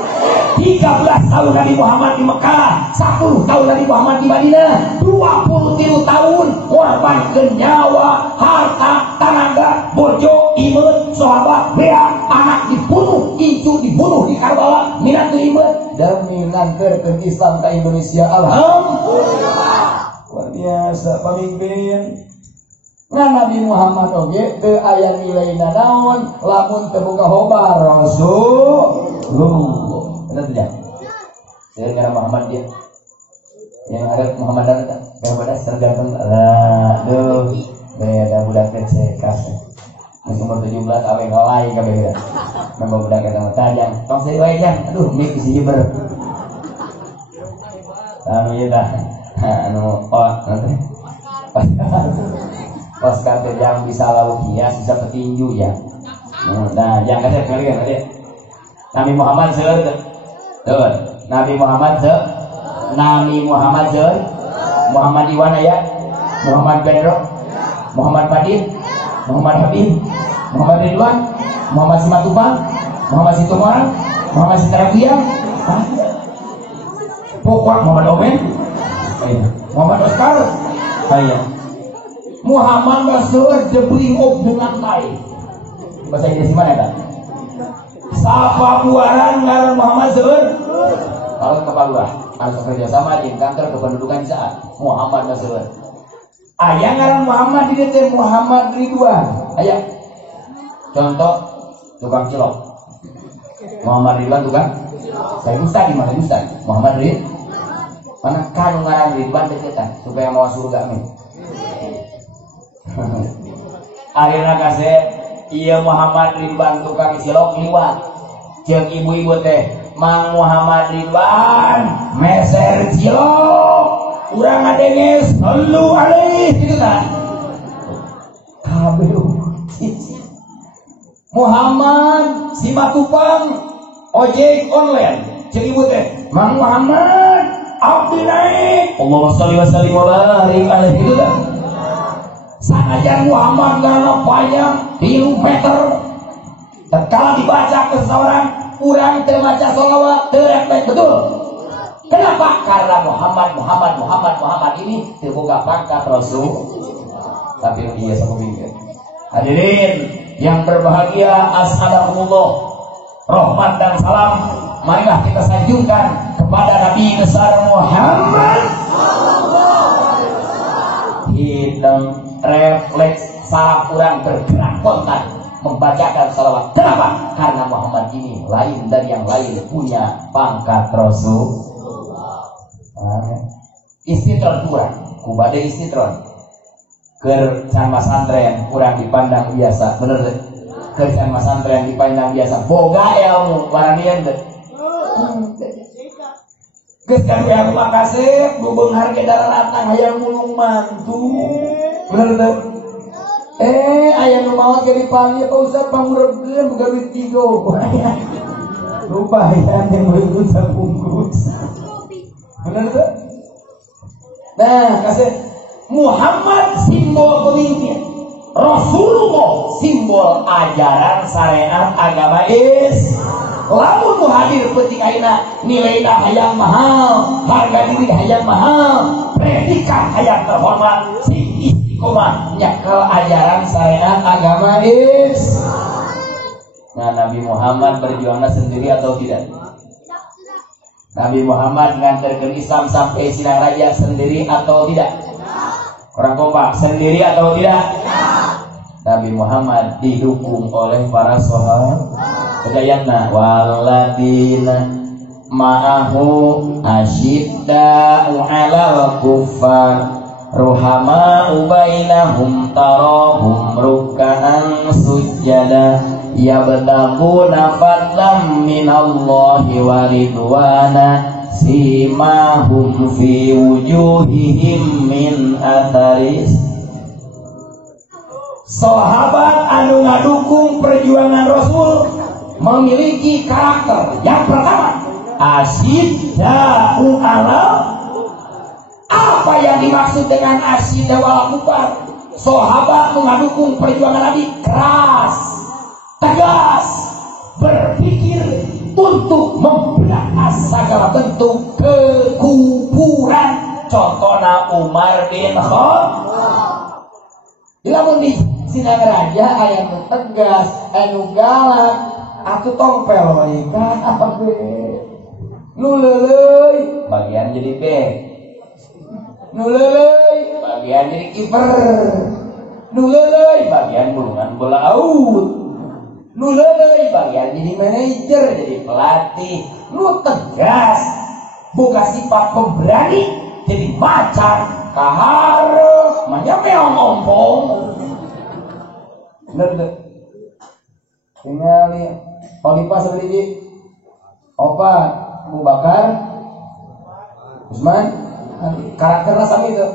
13 tahun Nabi Muhammad di Mekah, 10 tahun Nabi Muhammad di Madinah, 23 tahun korbankan nyawa, harta, tenaga, bojo, imut, sahabat, bea, anak dibunuh, incu dibunuh di Karbala, minat imut demi ngantarkan Islam ke Indonesia. Alhamdulillah. Luar biasa pemimpin. Nah Nabi Muhammad oge teu aya nilaina naon lamun teu boga khobar Rasulullah. Benar tidak? Saya kira Muhammad dia. Yang ada Muhammad dan Muhammad tergantung aduh beda budak kecil kasih. Umur 17 awe ngalai kabeh beda. Nambah budak eta tajam. Tong saya wae jang. Aduh mik siji ber. Anu ieu anu nanti. Oscar yang bisa lauk hias, bisa petinju ya. Nah, yang kasih kali kan tadi. Nabi Muhammad Nabi Muhammad Muhammad Iwana ya, Muhammad Pedro, Muhammad Padin, Muhammad Habib, Muhammad Ridwan, Muhammad Simatupang, Muhammad Situmorang, Muhammad Sitarafiang, pokok Muhammad Oben, Muhammad Oscar, Muhammad Rasul the bring of the lantai. Bahasa Inggris mana kan? Sapa buaran ngaran Muhammad Rasul. Kalau kepala harus kerjasama di kantor kependudukan saat Muhammad Rasul. Ayah ngaran Muhammad di depan Muhammad Ridwan. Ayah Contoh tukang cilok. Muhammad Ridwan tukang. Saya Ustaz di mana Ustaz? Muhammad Ridwan. Mana kan ngaran Ridwan deketan supaya mau surga nih. Akhirnya kasih iya Muhammad Ridwan tukang cilok liwat. Jeung ibu-ibu teh, Mang Muhammad Ridwan meser cilok. Urang ngadenges sallu alaihi gitu kan. Kabeh Muhammad Simatupang ojek online jeung ibu teh Mang Muhammad abdi naik Allahumma sholli wa sallim wa barik alaihi gitu kan. Sanajan Muhammad ngana panjang 3 meter tatkala dibaca ke seorang urang teu maca shalawat teu refleks betul. Kenapa? Karena Muhammad ini teu boga pangkat Rasul. Tapi dia sama pinggir. Hadirin yang berbahagia, assalamualaikum, rahmat dan salam. Marilah kita sanjungkan kepada Nabi besar Muhammad. Hidung refleks salah kurang bergerak kontak membacakan salawat. Kenapa? Karena Muhammad ini lain dari yang lain, punya pangkat Rasul. Istitron kurang, kubade istitron. Kercan masantren kurang dipandang biasa, bener deh. Kercan masantren dipandang biasa, boga ilmu baranian deh. Kercan yang makasih, bubung harga darah latang hayang mulung mantu, bener deh. Ayah mau jadi panggil Pak Ustaz pangurepkeun buka duit 3. Lupa ya yang berikut sabungkus. Benar tuh? Nah, kasih Muhammad simbol pemimpin, Rasulullah simbol ajaran syariat agama lamun nu hadir peuting ayeuna nilaina hayang mahal, harga diri hayang mahal, predikat hayang terhormat, sing istiqomah nyakel ajaran syariat agama Nah, Nabi Muhammad berjuangnya sendiri atau tidak? Nabi Muhammad ngantarkan Islam sampai Sinang Raya sendiri atau tidak? Orang kompak sendiri atau tidak? Nabi Muhammad didukung oleh para sahabat. Kedayana waladina ma'ahu asyidda'u 'alal kuffar ruhama'u bainahum tarahum ruk'an sujjada yabtaguna fadlan minallahi wa ridwana simahum fi wujuhihim min atharis. Sahabat anu ngadukung perjuangan Rasul memiliki karakter yang pertama asyidda'u 'alal. Apa yang dimaksud dengan asyidda'u 'alal kufar? Sahabat mengadukung perjuangan Nabi keras, tegas, berpikir untuk memberantas segala bentuk kekufuran. Contohnya Umar bin Khattab. Lamun di Sinang Raja aya nu tegas, anu galak, atuh tompel we nu leuleuy bagian jadi B, nu leuleuy bagian jadi kiper, nu leuleuy bagian bulungan bola out, nu leuleuy bagian jadi manajer, jadi pelatih. Nu tegas boga sifat pemberani jadi macan kaharep manya meong ompong. Bener deh. Tinggal Khalifah sendiri opat Abu Bakar Utsman karakternya sama itu.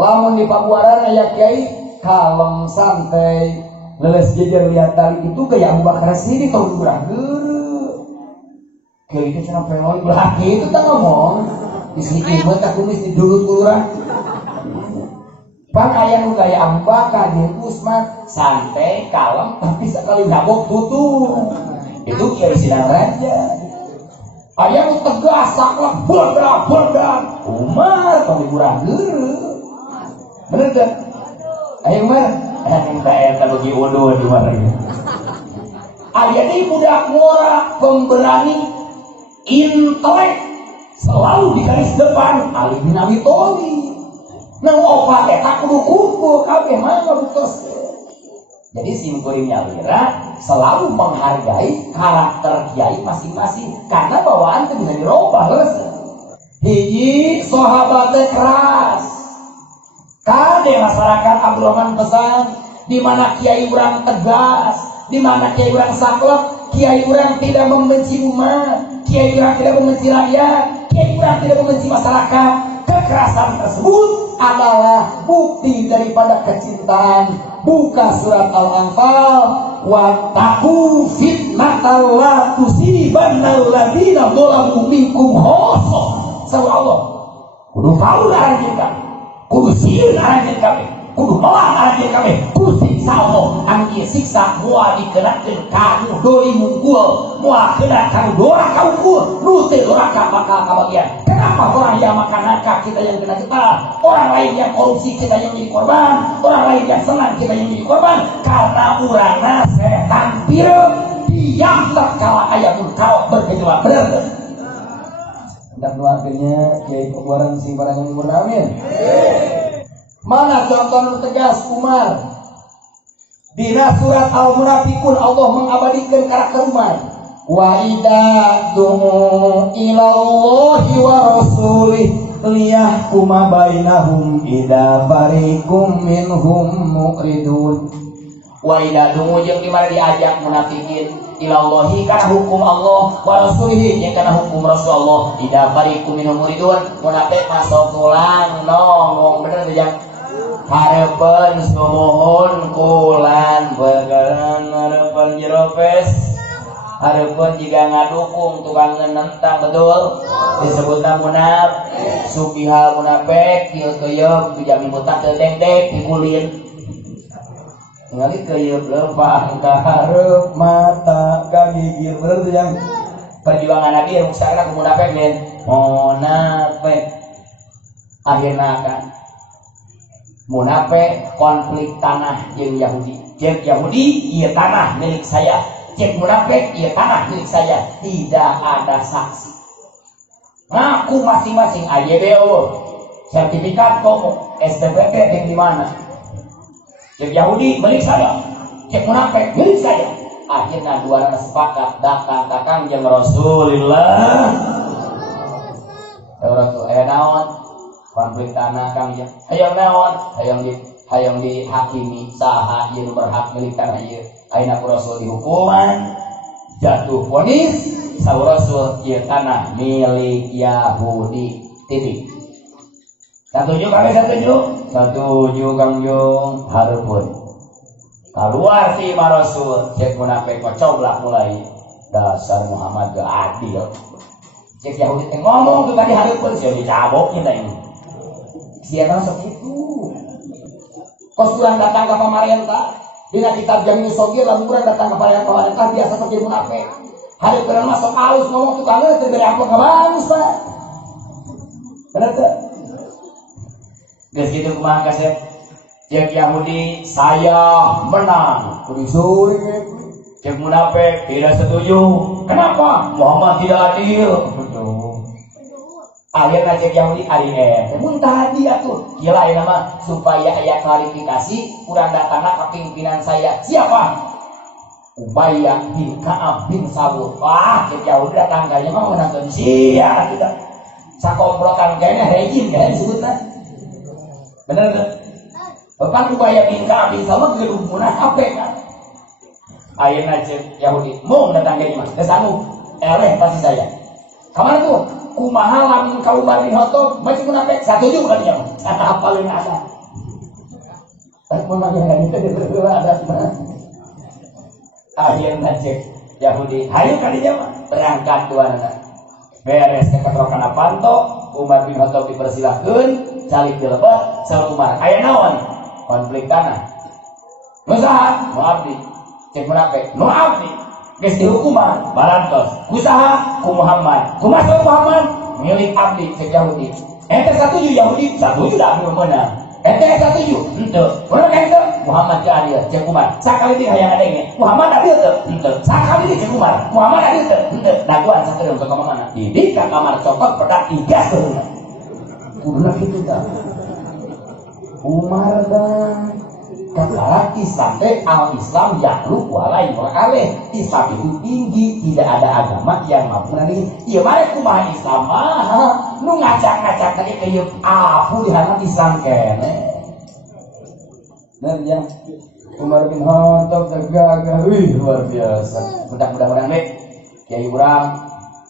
Lamun di Pabuaran aya kiai kalem santai leles jejer lihat tali itu kayak Abu Bakar sendiri tahun kurang kiai itu cenah peloy belah itu tak ngomong isi ibu tak kumis di dulu kurang pakaian nu gaya Abu Bakar jeung Utsman santai kalem tapi sekali nabok tutup itu kiai Sinang Raja. Aya nu tegas saklek bodak Umar pamikurang geureuh. Bener teh? Aya Umar minta eta bagi udud Umar. Aya deui budak ngora pemberani intelek selalu di garis depan Ali bin Abi Thalib. Nang opat eta kudu kumpul kabeh mah butos. Jadi simkuring nyalira selalu menghargai karakter kiai masing-masing karena bawaan itu bisa dirubah les. Hiji sahabatnya keras. Kade masyarakat Abdurrahman pesan di mana kiai urang tegas, di mana kiai urang saklek, kiai urang tidak membenci umat, kiai urang tidak membenci rakyat, kiai urang tidak membenci masyarakat. Kekerasan tersebut adalah bukti daripada kecintaan. Buka surat Al-Anfal, wattaqu fitnatan la tusibannal ladzina dzalamu minkum khassah. Sama Allah. Kudu tahu arahnya kami, kudu sieun arahnya kami, kudu melah arahnya kami, kudu siksa Allah. Angge siksa moal dikenakeun ka nu deui mungkul, moal kena ka dora ka ukur, nu teu doraka bakal kabagian. Kenapa orang yang makan naka kita yang kena getah, orang lain yang korupsi kita yang jadi korban, orang lain yang senang kita yang jadi korban? Karena urana setan pirem, diam tatkala aya munkar bergejolak bener. Hendak doakeunnya kiai keluaran sing barang yang amin. Mana contoh tegas Umar? Dina surat Al-Munafiqun Allah mengabadikan karakter Umar. Wa idza du'u ilallahi wa rasulih liyahkuma bainahum idza fariqum minhum muqridun. Wa idza du'u jeung di mana diajak munafikin ilallahi kana hukum Allah wa rasulih jeung kana hukum Rasulullah idza fariqum minhum muqridun. Munafik masuk tulang ngomong bener teh jang harepan sumohon kulan bakaran harepan jeropes. Harapun jika ngadukung tukang nentang betul disebutnya munaf supihal munafik kieu keuyeub bijami mutak teu dek-dek dikulin ngali keuyeub leumpah ka hareup mata ka gigir bener tuh yang perjuangan Nabi yang musyawarah ku munafik gen munafik akhirna kan munafik konflik tanah jeung Yahudi jeung Yahudi ieu tanah milik saya. Cek munafik, iya tanah milik saya, tidak ada saksi. Ngaku masing-masing AJBO, sertifikat komo, STPT yang di mana? Cek Yahudi milik saya, cek munafik milik saya. Akhirnya dua orang sepakat datang kakang jeung Rasulullah. Rasul, naon? Konflik tanah kang jeung. Hayang naon? Hayang dihakimi saha ieu berhak milik tanah ieu. Aina Rasul dihukuman jatuh vonis saur Rasul ieu tanah milik Yahudi titik. Satuju kami satuju Kang Jung hareupeun keluar si Rasul cek munafik coblak mulai dasar Muhammad gak adil cek Yahudi ngomong tuh tadi hareupeun sia dicabok kita ini sia masuk itu kos kurang datang ke pemerintah. Dina kitab Jami Sogir lalu kurang datang kepada pemerintah biasa pakai munafik. Hari kurang masuk halus ngomong tukang itu dari apa kebagus pak? Benar tak? Guys gitu kumaha kaset. Cek Yahudi saya menang. Kurisuri. Cek munafik tidak setuju. Kenapa? Muhammad tidak adil. Akhirnya cek Yahudi muntah dia tuh gila ya nama supaya ayat klarifikasi kurang datanglah ke pimpinan saya siapa? Ubayyah bin Ka'ab bin Salul. Wah cek Yahudi datang kayaknya mau menonton sia kita sakomplokan kayaknya rejim kayak disebutnya bener gak? Bahkan Ubayyah bin Ka'ab bin Salul gerumunan apa kan? Akhirnya cek Yahudi mau datang kayaknya mas kesanmu pasti saya kemana tuh? Kumaha lamun ka Umar bin Khattab masih munafik satuju bukan dia kata apa yang ada mun mah itu berdua ada akhirnya cek Yahudi hayu ka dinya mah berangkat duana beres ke ketrokan Apanto Umar bin Khattab dipersilahkeun calik dilebet sareng Umar aya naon konflik tanah usaha nu abdi cek munafik nu abdi geus dihukuman barantos usaha ku Muhammad kumaha Muhammad milik abdi cek Yahudi ente satuju Yahudi satuju da abdi meunang ente satuju henteu urang ente Muhammad teu adil cek Umar sakali deui hayang adenge Muhammad adil teu henteu sakali deui cek Umar Muhammad adil teu henteu daguan sakeun ka mana di ka kamar cokot pedak igas teureuna kuduna kitu tah Umar dan sekarang Islam al-Islam yakluk walai aleh. Islam itu tinggi, tidak ada agama yang mampu nanti. Iya mare kumaha Islam mah nu ngacak-ngacak tadi kayak apu di hana Islam kene. Dan yang Umar bin Khattab tergagah, luar biasa. Mudah-mudahan kiai urang,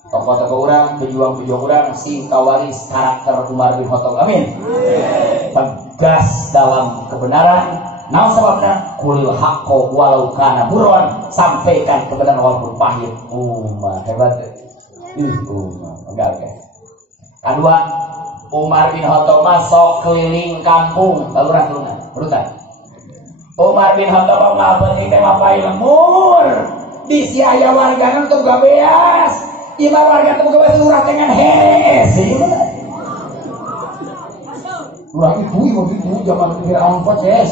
tokoh-tokoh urang, pejuang-pejuang urang sing kawaris karakter Umar bin Khattab. Amin. Tegas dalam kebenaran. Nah sebabnya kulil haqqo walau kana murran, sampaikan kebenaran walaupun pahit. Hebat. Enggak. Kedua, Umar bin Khattab masuk keliling kampung, berutan. Umar bin Khattab ngabeun teh mapai lemur. Bisi aya wargana untuk gabeas. Ieu warga teh gabeas urang dengan hees. Urang ibu zaman Firaun Poses.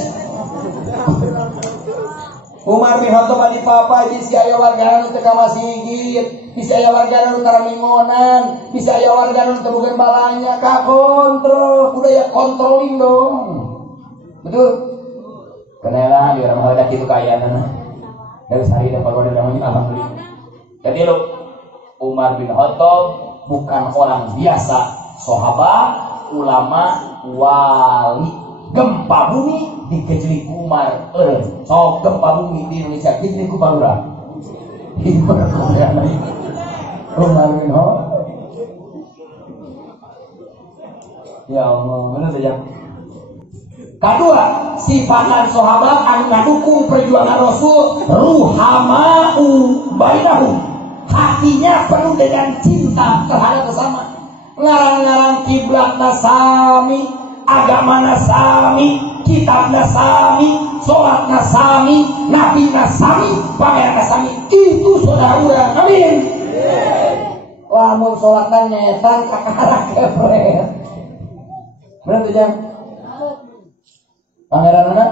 Umar bin Khattab di papa di si aya warga anu teu ka masjid, di si aya warga anu taramingonan, di si aya warga anu teu bukan balanya ka kontrol, budaya controlling dong. Betul? Kenela biar mah ada kitu kaayana. Dari sari da kalau ada namanya alhamdulillah. Jadi lo Umar bin Khattab bukan orang biasa, sahabat, ulama, wali. Gempa bumi dikejeli Umar so gempa bumi di Indonesia dikejeli ku Palura Umar bin Khattab. Ya Allah, benar saja. Kedua, sifanan sahabat anu ngadukung perjuangan Rasul, ruhamau bainahum, hatinya penuh dengan cinta terhadap sesama. Ngarang-ngarang kiblatna sami, agamana sami, kitabna sami, sholatna sami, nabina sami, pangeranna sami. Itu saudara urang. Amin. Lamun sholatna nyetan kakara kepret. Benar tidak? Pangeranna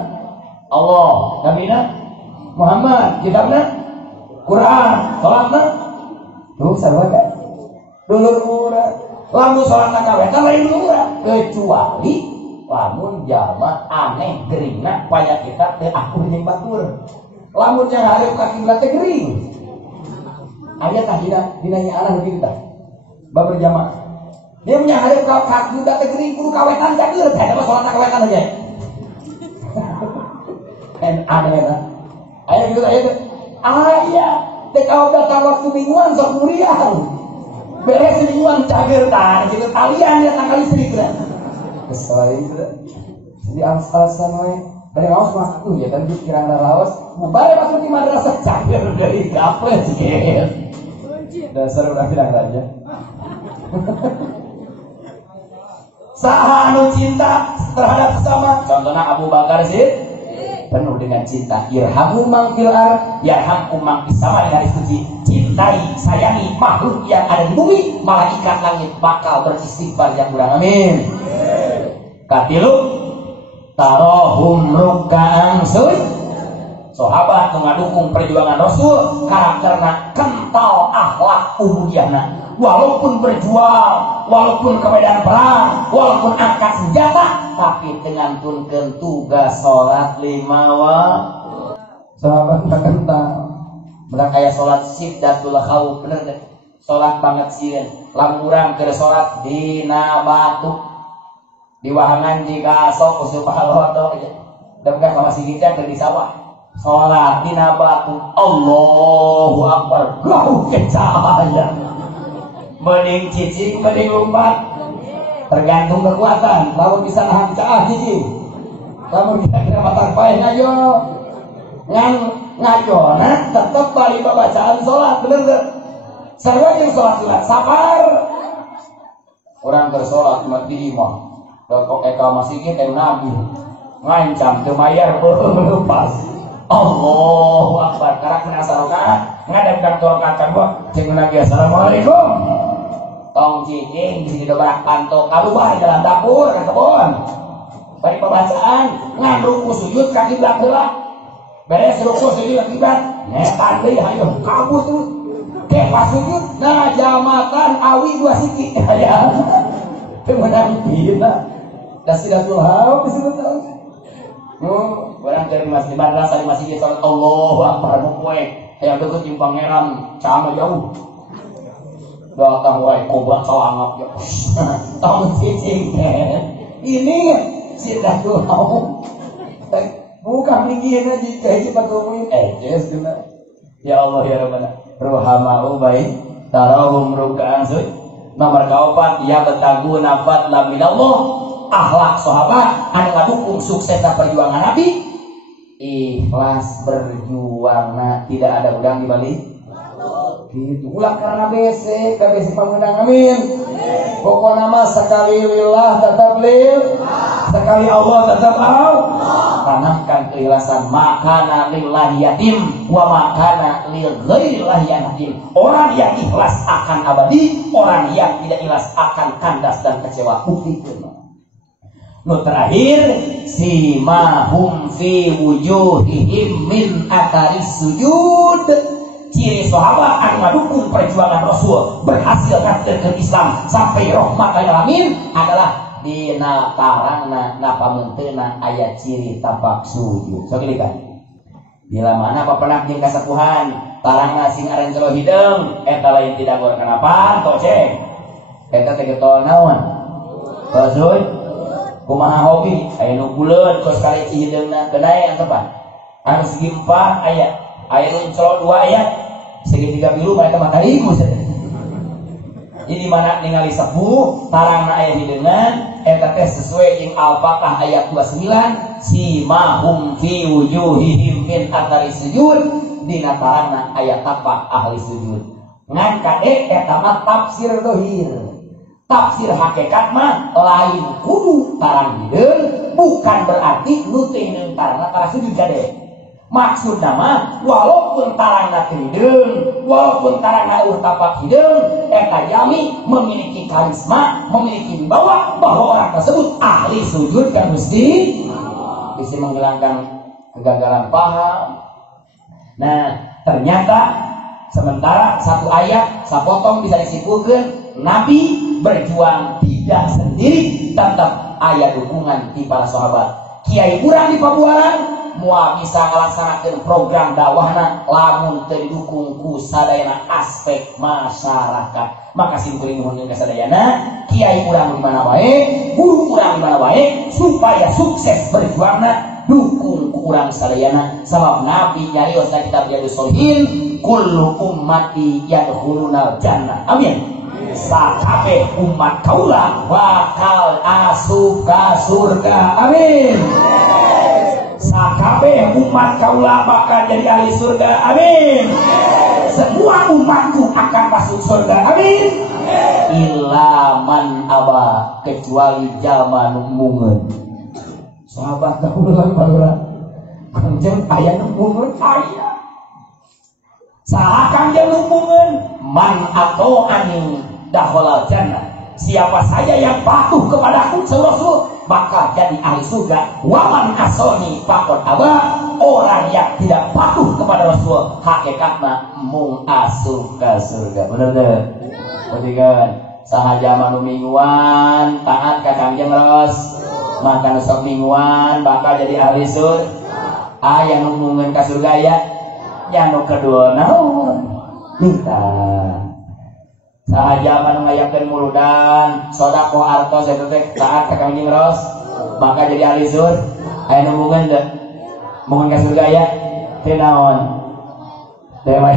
Allah, nabina Muhammad, kitabna Quran, sholatna terus sarwa dulur urang. Lamun sholatna kawetan lain urang, kecuali lamun jalma aneh geringna paya kita teh aku jeung batur. Lamun yang hareup ka kiblat teh gering. Aya tah dina nyaana kitu tah. Babar jamaah. Dia menyahareup ka kiblat teh gering kudu kawetan jageut teh mah sholatna kawetan aja. En aneh tah. Aya kitu aya teh. Aya teh kalau datang waktu mingguan sok murian. Beres mingguan cager tah kitu kalian datang kali sedikit. Kesalahan itu di alasan we dari laos mah ya tadi kirang laos bubar masuk di madrasah cager dari gaple sih dasar udah bilang aja. Saha anu cinta terhadap sesama, contohnya Abu Bakar sih penuh dengan cinta. Irhamu man fil ard yarhamkum man fis sama, di hadis suci. Cintai, sayangi makhluk yang ada di bumi, malaikat langit bakal beristighfar yang kurang. Amin. Katilu tarohum rukkaan sujud. Sahabat mengadukung perjuangan Rasul, karakterna kental akhlak ubudiyahna. Walaupun berjuang, walaupun ke medan perang, walaupun angkat senjata, tapi dengan tunkeun tugas salat 5 waktu. Sahabat kental. Benar kayak salat syiddatul khauf, bener deh. Salat banget sieun. Lamun urang keur salat dina batu. Di wahangan jika sok usul pahalhodo dan gak masih kita di sawah sholat dina batu Allahu Akbar lahu kecahaya mending cicing mending lompat tergantung kekuatan. Kalau bisa nahan cah cicing, kalau kita kira matang paeh ngayo ngajona tetap balik bacaan sholat. Bener gak? Sarwa yang sholat sabar orang bersolat cuma di imam kok eka masih kita nabi ngancam kemayar berlepas Allahu Akbar karak menasarokan ngadep kantor kata gua cing lagi assalamualaikum tong cicing di dobarak panto keluar dalam dapur ke kebon bari pembacaan ngan ruku sujud kaki belak heula beres ruku sujud kaki belak netan deui hayu kabur terus ke pas sujud nah jamatan awi 2 siki aya kemudian dipina dan sidatul hawa disebut Barang dari masjid madrasah di masjid salat Allahu Akbar poe hayang deukeut jeung pangeran sama jauh. Datang wae kobra salangap ya. Tong cicing. Ini sidah tuh bukan minggirna jika hiji patumin just kena. Ya Allah ya Rabbana. Ruhamau baik tarahum ruk'an sud. Nomor kaopat ya betagu nafat laminallah. Akhlak sahabat anu ngadukung suksesna perjuangan Nabi. Ikhlas berjuangna tidak ada udang di balik. Gitu ulah karena BC pemenang amin. Pokoknya mah sekali lillah tetap lil, sekali Allah tetap Allah. Tanamkan keikhlasan, makana lillahi yatim wa makana lil ghairillahi yatim. Orang yang ikhlas akan abadi, orang yang tidak ikhlas akan kandas dan kecewa. Buktikan. Nu terakhir simahum fi wujuhihim min atharis sujud. Ciri sahabat anu ngadukung perjuangan Rasul berhasil ngadegkeun Islam sampai rahmat alamin adalah dina tarangna napamunteuna aya ciri tapak sujud. Sok kan. Bila mana papenak jeung kasapuhan tarangna sing aren jero hideung eta lain tidak gor kenapa tos cek. Eta teh getol naon? Sujud. Kumaha hobi aya nu buleud kos kali hideungna gedae tepat. Anu segi 4 aya nu colo 2 aya segitiga biru mereka matahari jadi mana ningali 10 tarangna aya hideungan eta teh sesuai jeung Al-Fatihah ayat 29 simahum fi wujuhihim min athari sujud dina tarangna aya tapak ahli sujud ngan kade eta mah tafsir dohir tafsir hakikat mah lain kudu tarang hideung bukan berarti nu teh hideung tarangna tara sujud kade. Maksud nama walaupun tarangna hideung, walaupun tarangna tapak hideung, eta jami memiliki karisma, memiliki wibawa bahwa orang tersebut ahli sujud dan mesti bisa menghilangkan kegagalan paham. Nah, ternyata sementara satu ayat sapotong bisa disimpulkan Nabi berjuang tidak sendiri, tetap ayat dukungan di para sahabat. Kiai urang di Pabuaran mua bisa melaksanakan program dakwahna lamun teu didukung ku sadayana aspek masyarakat. Maka simkuring nuhun ka sadayana kiai urang di mana wae, guru urang di mana wae supaya sukses berjuangna dukung ku urang sadayana. Sabab Nabi nyarios na kitab Riyadhus Shalihin kullu ummati yadkhulunal jannah. Amin. Sakabeh umat kaula bakal asup ka surga. Amin. Sakabeh umat kaula bakal jadi ahli surga. Amin. Semua umatku akan masuk surga. Amin. Illa man aba kecuali jalma nu mungeun. Sahabat kaula barulah kanjeng aya nu mungeun aya. Saha kanjeng nu mungeun man atau ani dakhalal jannah. Siapa saja yang patuh kepadaku Rasul maka jadi ahli surga. Waman asoni faqad aba. Orang yang tidak patuh kepada Rasul hakikatna mung asup ka surga. Bener teh? Perhatikan sahaja manu mingguan taat ka Kangjeng Ros maka sok mingguan bakal jadi ahli surga. Aya nu mungeun ka surga ya. Yang nu kedua naon? Kita sahaja manu ngayakeun muludan sodaqoh artos eta teh taat ka Kangjeng Ros maka jadi ahli surga. Aya nu mungeun teh mungeun ka surga ya teh naon dewa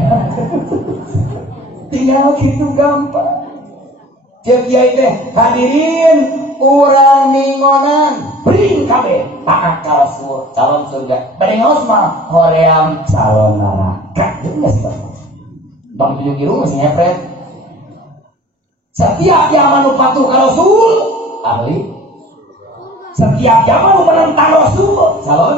tinggal kitu gampang cek kiai teh hadirin urang ningonan bring kabeh taat ka Rasul calon surga bade ngaos mah hoream calon neraka jeung geus bang tujuh kiru geus ngepret. Setiap yang manu patuh ke Rasul ahli. Setiap yang manu menentang Rasul calon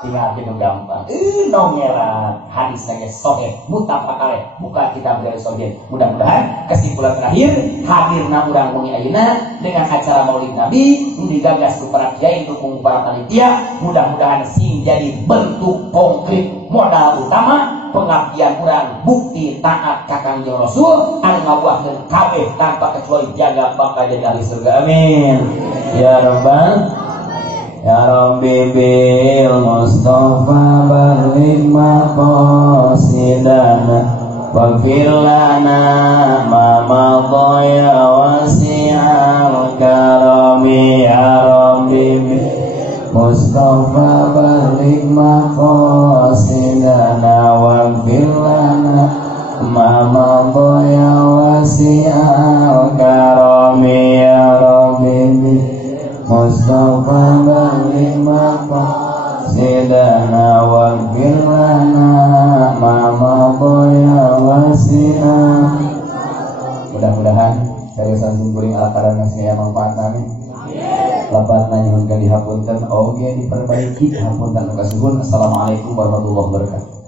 tinggal itu gampang. Nongeran hadis saya sahih muttafaq alaih buka kitab Riyadhus Shalihin. Mudah-mudahan kesimpulan terakhir hadirna urang wengi ayeuna dengan acara Maulid Nabi digagas ku para kiai dukung para panitia. Mudah-mudahan sing jadi bentuk konkret modal utama pengabdian urang bukti taat ka Kangjeng Rasul anu ngabuahkeun kabeh tanpa kecuali jaga bakal jadi ahli surga. Amin ya rabbal Ya Rabbi bil Mustafa baligh maqasidana waghfir lana ma madha ya wasi'al karami ya Rabbi bil Mustafa baligh maqasidana waghfir lana ma madha ya wasi'al karami ya Rabbi bil Mustafa baligh maqasidana waghfir lana ma madha ya wasi'al. Mudah-mudahan dari saking kuring ala-ala saya manfaatna lapat nanyuhkeun dihapunten oge diperbaiki hapunten kasuhun. Assalamualaikum warahmatullahi wabarakatuh.